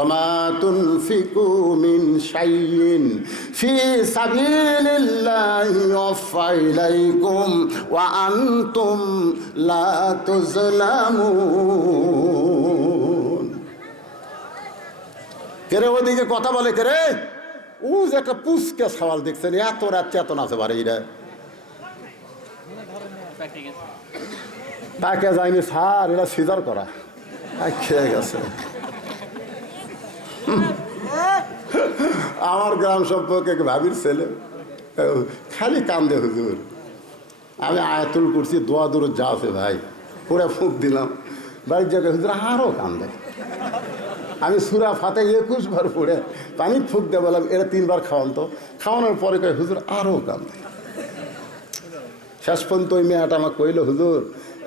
ওমা তুনফিকু মিন শাইইন ফি সাবিলিল্লাহি ইউওয়াফা ইলাইকুম ওয়া আনতুম লা তুজলামুন। কেরে ওদিকে কথা বলে কেরে? ও যে একটা পুচকে সওয়াল দেখছেন, এত রাত চেতন আছে বারে এরা। তাকে যায়নি স্যার, এরা সিজার করা খেয়ে গেছে। আমার গ্রাম সম্পর্কে ভাবির ছেলে খালি কান্দে, হুজুর আমি আয়াতুল কুরসি দোয়া দূর যা আছে ভাই পুরা ফুঁক দিলাম, বাড়ির জায়গায় হুজুর আরও কান্দে। আমি সূরা ফাতে 21 বার পড়ে পানি ফুঁক দিয়ে বললাম এরা 3 বার খাওয়ান তো। খাওয়ানোর পরে কয় হুজুর আরও কান্দে। শেষ পর্যন্ত ওই মেয়েটা আমাকে কইল, হুজুর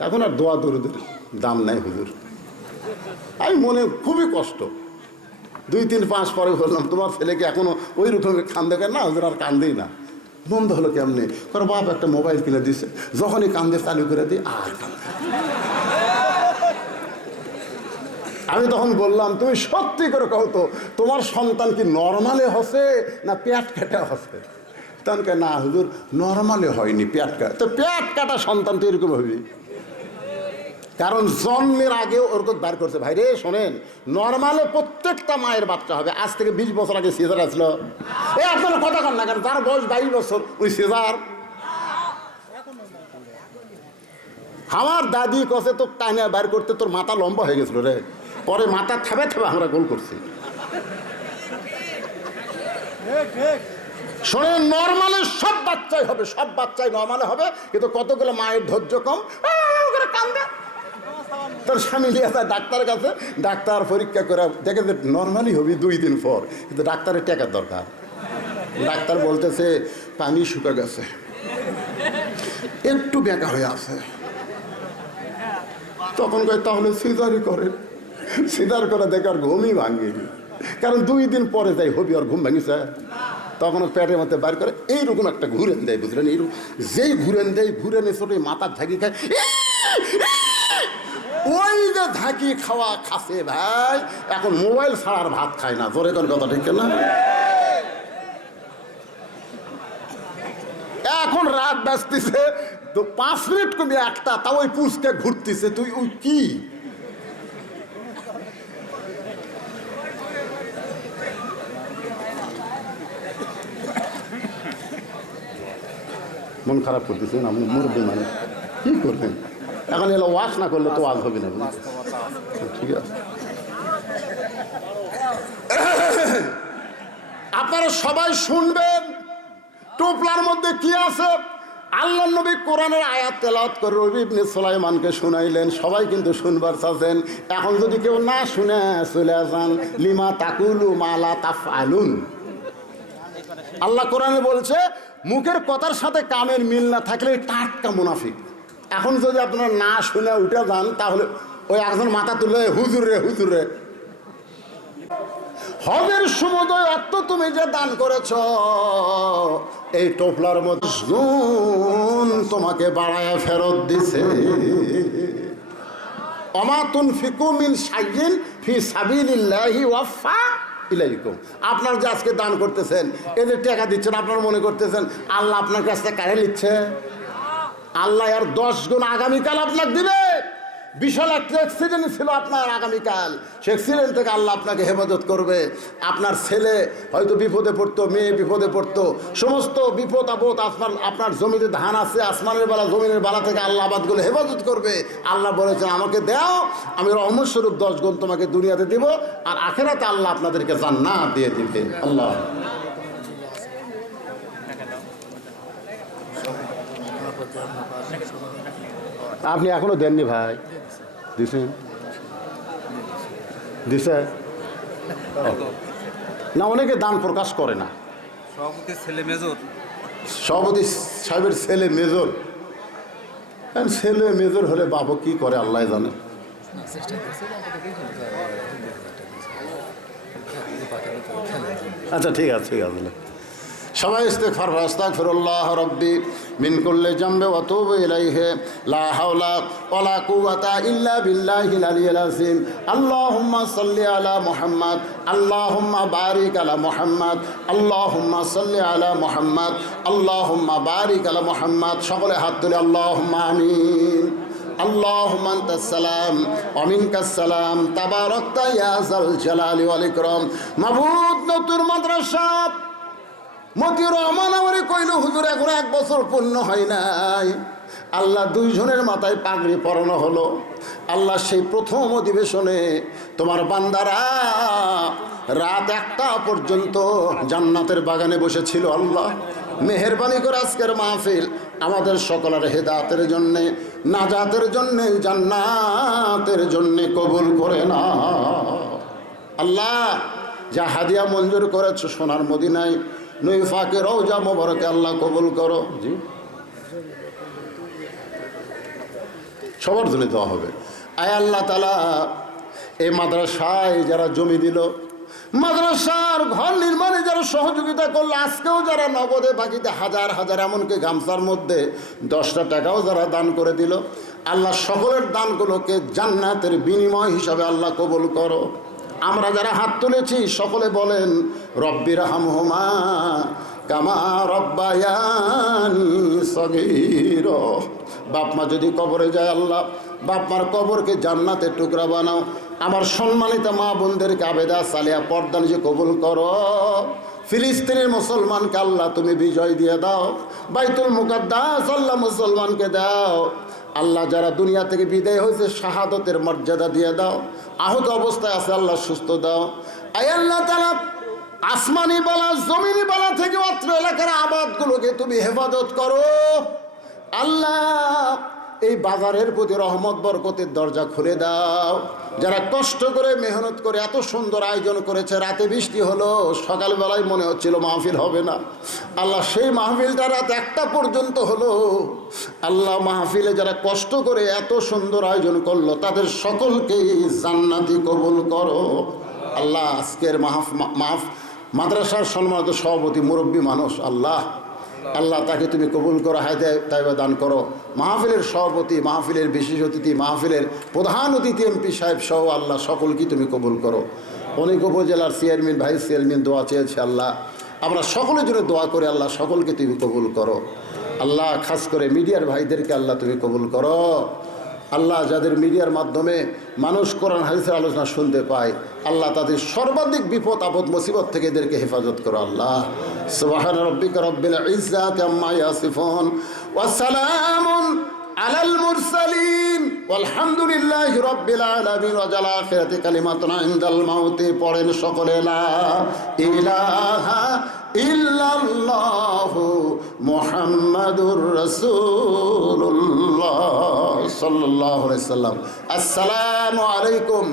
এখন আর দোয়া দরুদের দাম নাই হুজুর। আমি মনে খুবই কষ্ট। 2-3-5 পরে বললাম, তোমার ছেলেকে এখনো ওই রকমের কান্দে কেন? না হুজুর আর কান্দেই না। বন্ধ হলো কেমনি? কারণ বাপ একটা মোবাইল কিনে দিচ্ছে, যখনই কান্দে চালু করে দিই আর কান্দে। আমি তখন বললাম, তুমি সত্যি করে কও তো তোমার সন্তান কি নর্মালে হসে না পেট কাটা হসে? তখন কে না হুজুর নর্মালে হয়নি, পেট কাটা। তো পেট কাটা সন্তান তো এরকম হবে, কারণ জন্মের আগে ওরকম বার করছে। ভাই রে শোনেন, নর্মালে প্রত্যেকটা মায়ের বাচ্চা হবে। আজ থেকে 20 বছর আগে সিজার আসলো। এই আপনারা কথা কন না, কারণ যার বয়স 22 বছর ওই সিজার। আমার দাদি কষে তো টাইনে বার করতে তোর মাথা লম্বা হয়ে গেছিল রে, পরে মাথা থেবে থেবে আমরা গোল করছি। শোনেন, নর্মালে সব বাচ্চাই হবে, সব বাচ্চাই নর্মালে হবে, কিন্তু কতগুলো মায়ের ধৈর্য কম, কান্দে। তোর স্বামী নিয়ে যায় ডাক্তারের কাছে, ডাক্তার পরীক্ষা করে দেখে যে নর্মালি হবি 2 দিন পর, কিন্তু ডাক্তারের টাকার দরকার। ডাক্তার বলতেছে পানি শুকা গেছে, একটু বেঁকা হয়ে আছে। তখন কয় তাহলে সিজারই করে। সিজার করে দেখে আর ঘুমই ভাঙেনি, কারণ 2 দিন পরে যাই হবি আর ঘুম ভাঙিছে। তখন পেটের মধ্যে বার করে এইরকম একটা ঘুরেন দেয়, বুঝলেন? এইরকম যেই ঘুরেন দেয়, ঘুরেন ছোট মাথার ঝাঁকি খায়, ওই যে ঝাঁকি খাওয়া খাসে ভাই, এখন মোবাইল ছাড়ার ভাত খায় না। জোরে কোন কথা ঠিক না? এখন রাত বাজতেছে তো 5 মিনিট কমে একটা, তাও ওই পুষকে ঘুরতেছে। তুই ওই কি মন খারাপ করতেছে না? মুরব্বী মানুষ কি করবেন? এখন এলো ওয়াশ না করলে তো ওয়াজ হবে না। ঠিক আছে, আপনারা সবাই শুনবেন টোপলার মধ্যে কি আছে। আল্লাহ নবী কোরআনের আয়াত তেলাওয়াত করে রবি ইবনে সুলাইমানকে শুনাইলেন। সবাই কিন্তু শুনবার চাচ্ছেন। এখন যদি কেউ না শুনে চলে যান, লিমা তাকুলু মা লা তাফআলুন। আল্লাহ কোরআনে বলছে মুখের কথার সাথে কামের মিল না থাকলে টাটকা মুনাফিক। এখন যদি আপনারা না শুনে উঠে যান, তাহলে ওই একজন মাথা তুলে হুজুর রে হুজুর রে, হজের সমুদয় অর্থ তুমি যে দান করেছ, এই টোপলার মধ্যে তোমাকে বাড়ায় ফেরত দিছে। ওমা তুনফিকু মিন শাইইন ফি সাবিলিল্লাহি ওয়াফা ইলাইকুম। আপনার যে আজকে দান করতেছেন, এদের টাকা দিচ্ছেন, আপনারা মনে করতেছেন আল্লাহ আপনার কাছ থেকে কাড়ে নিচ্ছে? আল্লাহ আর 10 গুণ আগামীকাল আপনাকে দিবে। বিশাল একটা অ্যাক্সিডেন্ট ছিল আপনার আগামীকাল, সে অ্যাক্সিডেন্ট থেকে আল্লাহ আপনাকে হেফাজত করবে। আপনার ছেলে হয়তো বিপদে পড়তো, মেয়ে বিপদে পড়তো, সমস্ত বিপদ আপদ আপনার জমিতে ধান আছে, আসমানের বেলা জমিনের বেলা থেকে আল্লাহ আবাদগুলো হেফাজত করবে। আল্লাহ বলেছেন আমাকে দাও, আমি রহমত স্বরূপ 10 গুণ তোমাকে দুনিয়াতে দিব, আর আখেরাতে আল্লাহ আপনাদেরকে জান্নাত দিয়ে দিবে। আল্লাহ আপনি এখনো দেননি ভাই? দিছেন? দিছে না, অনেকে দান প্রকাশ করে না। সভাপতির ছেলে মেজর, সভাপতি সাহেবের ছেলে মেজর, ছেলে মেজর হলে বাবা কি করে আল্লাহ জানে। আচ্ছা ঠিক আছে, ঠিক আছে, সবাই ইস্তেগফার আস্তাগফিরুল্লাহ রাব্বি মিন কুল্লি জামবি ওয়া তুবু ইলাইহি লা হাওলা ওয়ালা কুওয়াতা ইল্লা বিল্লাহিল আলিয়্যিল আযীম। আল্লাহুম্মা সাল্লি আলা মুহাম্মাদ, আল্লাহুম্মা বারিক আলা মুহাম্মাদ, আল্লাহুম্মা সাল্লি আলা মুহাম্মাদ, আল্লাহুম্মা বারিক আলা মুহাম্মাদ। সকলে হাত তুলে আল্লাহুম্মা আমিন। আল্লাহুম্মা আনতাস সালাম ওয়া মিনকাস সালাম তাবারাকতা ইয়া যাল জালালি ওয়াল ইকরাম। মাবুদ নতুন মাদ্রাসা মতিউর রহমান আমারে কইল, হুজুর এখন 1 বছর পূর্ণ হয় নাই। আল্লাহ 2 জনের মাথায় পাগড়ি পরানো হলো। আল্লাহ সেই প্রথম অধিবেশনে তোমার বান্দারা রাত 1টা পর্যন্ত জান্নাতের বাগানে বসেছিল। আল্লাহ মেহেরবানি করে আজকের মাহফিল আমাদের সকলের হেদায়েতের জন্যে, নাজাতের জন্যে, জান্নাতের জন্যে কবুল করে না। আল্লাহ যা হাদিয়া মঞ্জুর করেছো সোনার মদিনায় নূর ফাকে রওজা মোবারকে আল্লাহ কবুল করো। জি, সবার জন্য দেওয়া হবে। আয় আল্লাহ তাআলা এই মাদ্রাসায় যারা জমি দিল, মাদ্রাসার ঘর নির্মাণে যারা সহযোগিতা করলো, আজকেও যারা নগদে বাকিতে হাজার হাজার, এমনকি গামছার মধ্যে 10টা টাকাও যারা দান করে দিল, আল্লাহ সকলের দানগুলোকে জান্নাতের বিনিময় হিসাবে আল্লাহ কবুল করো। আমরা যারা হাত তুলেছি সকলে বলেন রব্বির হামহুমা কামা রব্বায়ানি সগীরা। বাপ মা যদি কবরে যায় আল্লাহ বাপ মার কবরকে জান্নাতের টুকরা বানাও। আমার সম্মানিত মা বোনদেরকে আবেদা সালিয়া পর্দা নিজে কবুল করো। ফিলিস্তিনের মুসলমানকে আল্লাহ তুমি বিজয় দিয়ে দাও। বাইতুল মুকাদ্দাস আল্লাহ মুসলমানকে দাও। আল্লাহ যারা দুনিয়া থেকে বিদায় হয়েছে শাহাদতের মর্যাদা দিয়ে দাও। আহত অবস্থায় আছে আল্লাহ সুস্থ দাও। আয় আল্লাহ তাআলা আসমানি বালা জমিনি বালা থেকে অত্র এলাকার আবাদগুলোকে তুমি হেফাজত করো। আল্লাহ এই বাজারের প্রতি রহমত বরকতের দরজা খুলে দাও। যারা কষ্ট করে মেহনত করে এত সুন্দর আয়োজন করেছে, রাতে বৃষ্টি হলো, সকালবেলায় মনে হচ্ছিল মাহফিল হবে না। আল্লাহ সেই মাহফিলটা রাত 1টা পর্যন্ত হলো। আল্লাহ মাহফিলে যারা কষ্ট করে এত সুন্দর আয়োজন করলো তাদের সকলকেই জান্নাতি কবুল করো। আল্লাহ আজকের মাদ্রাসার সম্মানিত সভাপতি মুরব্বী মানুষ, আল্লাহ আল্লাহ তাকে তুমি কবুল করো, হায়দায় তাইবা দান করো। মাহফিলের সভাপতি, মাহফিলের বিশেষ অতিথি, মাহফিলের প্রধান অতিথি এমপি সাহেব সহ আল্লাহ সকলকে তুমি কবুল করো। অনেক উপজেলার চেয়ারম্যান, ভাইস চেয়ারম্যান দোয়া চেয়েছে আল্লাহ, আমরা সকলের জন্য দোয়া করে আল্লাহ সকলকে তুমি কবুল করো। আল্লাহ খাস করে মিডিয়ার ভাইদেরকে আল্লাহ তুমি কবুল করো। আল্লাহ যাদের মিডিয়ার মাধ্যমে মানুষ কোরআন হাদিসের আলোচনা শুনতে পায়, আল্লাহ তাদের সর্বাধিক বিপদ আপদ মুসিবত থেকে এদেরকে হেফাজত করো। আল্লাহ সুবহান রাব্বিকা রব্বিল ইজ্জাতি আম্মা ইয়াসিফুন ওয়া সালামুন আলাল মুরসালিন ওয়ালহামদুলিল্লাহি রাব্বিল আলামিন। ওয়া জাল আখিরাতি কালিমাতুন ইনদাল মাউতি। পড়েন সকলে লা ইলাহা ইল্লাল্লাহু মুহাম্মাদুর রাসূলুল্লাহ সাল্লাল্লাহু আলাইহি সাল্লাম। আসসালামু আলাইকুম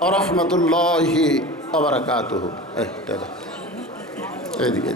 ওয়া রাহমাতুল্লাহি ওয়া বারাকাতুহু। এদিকে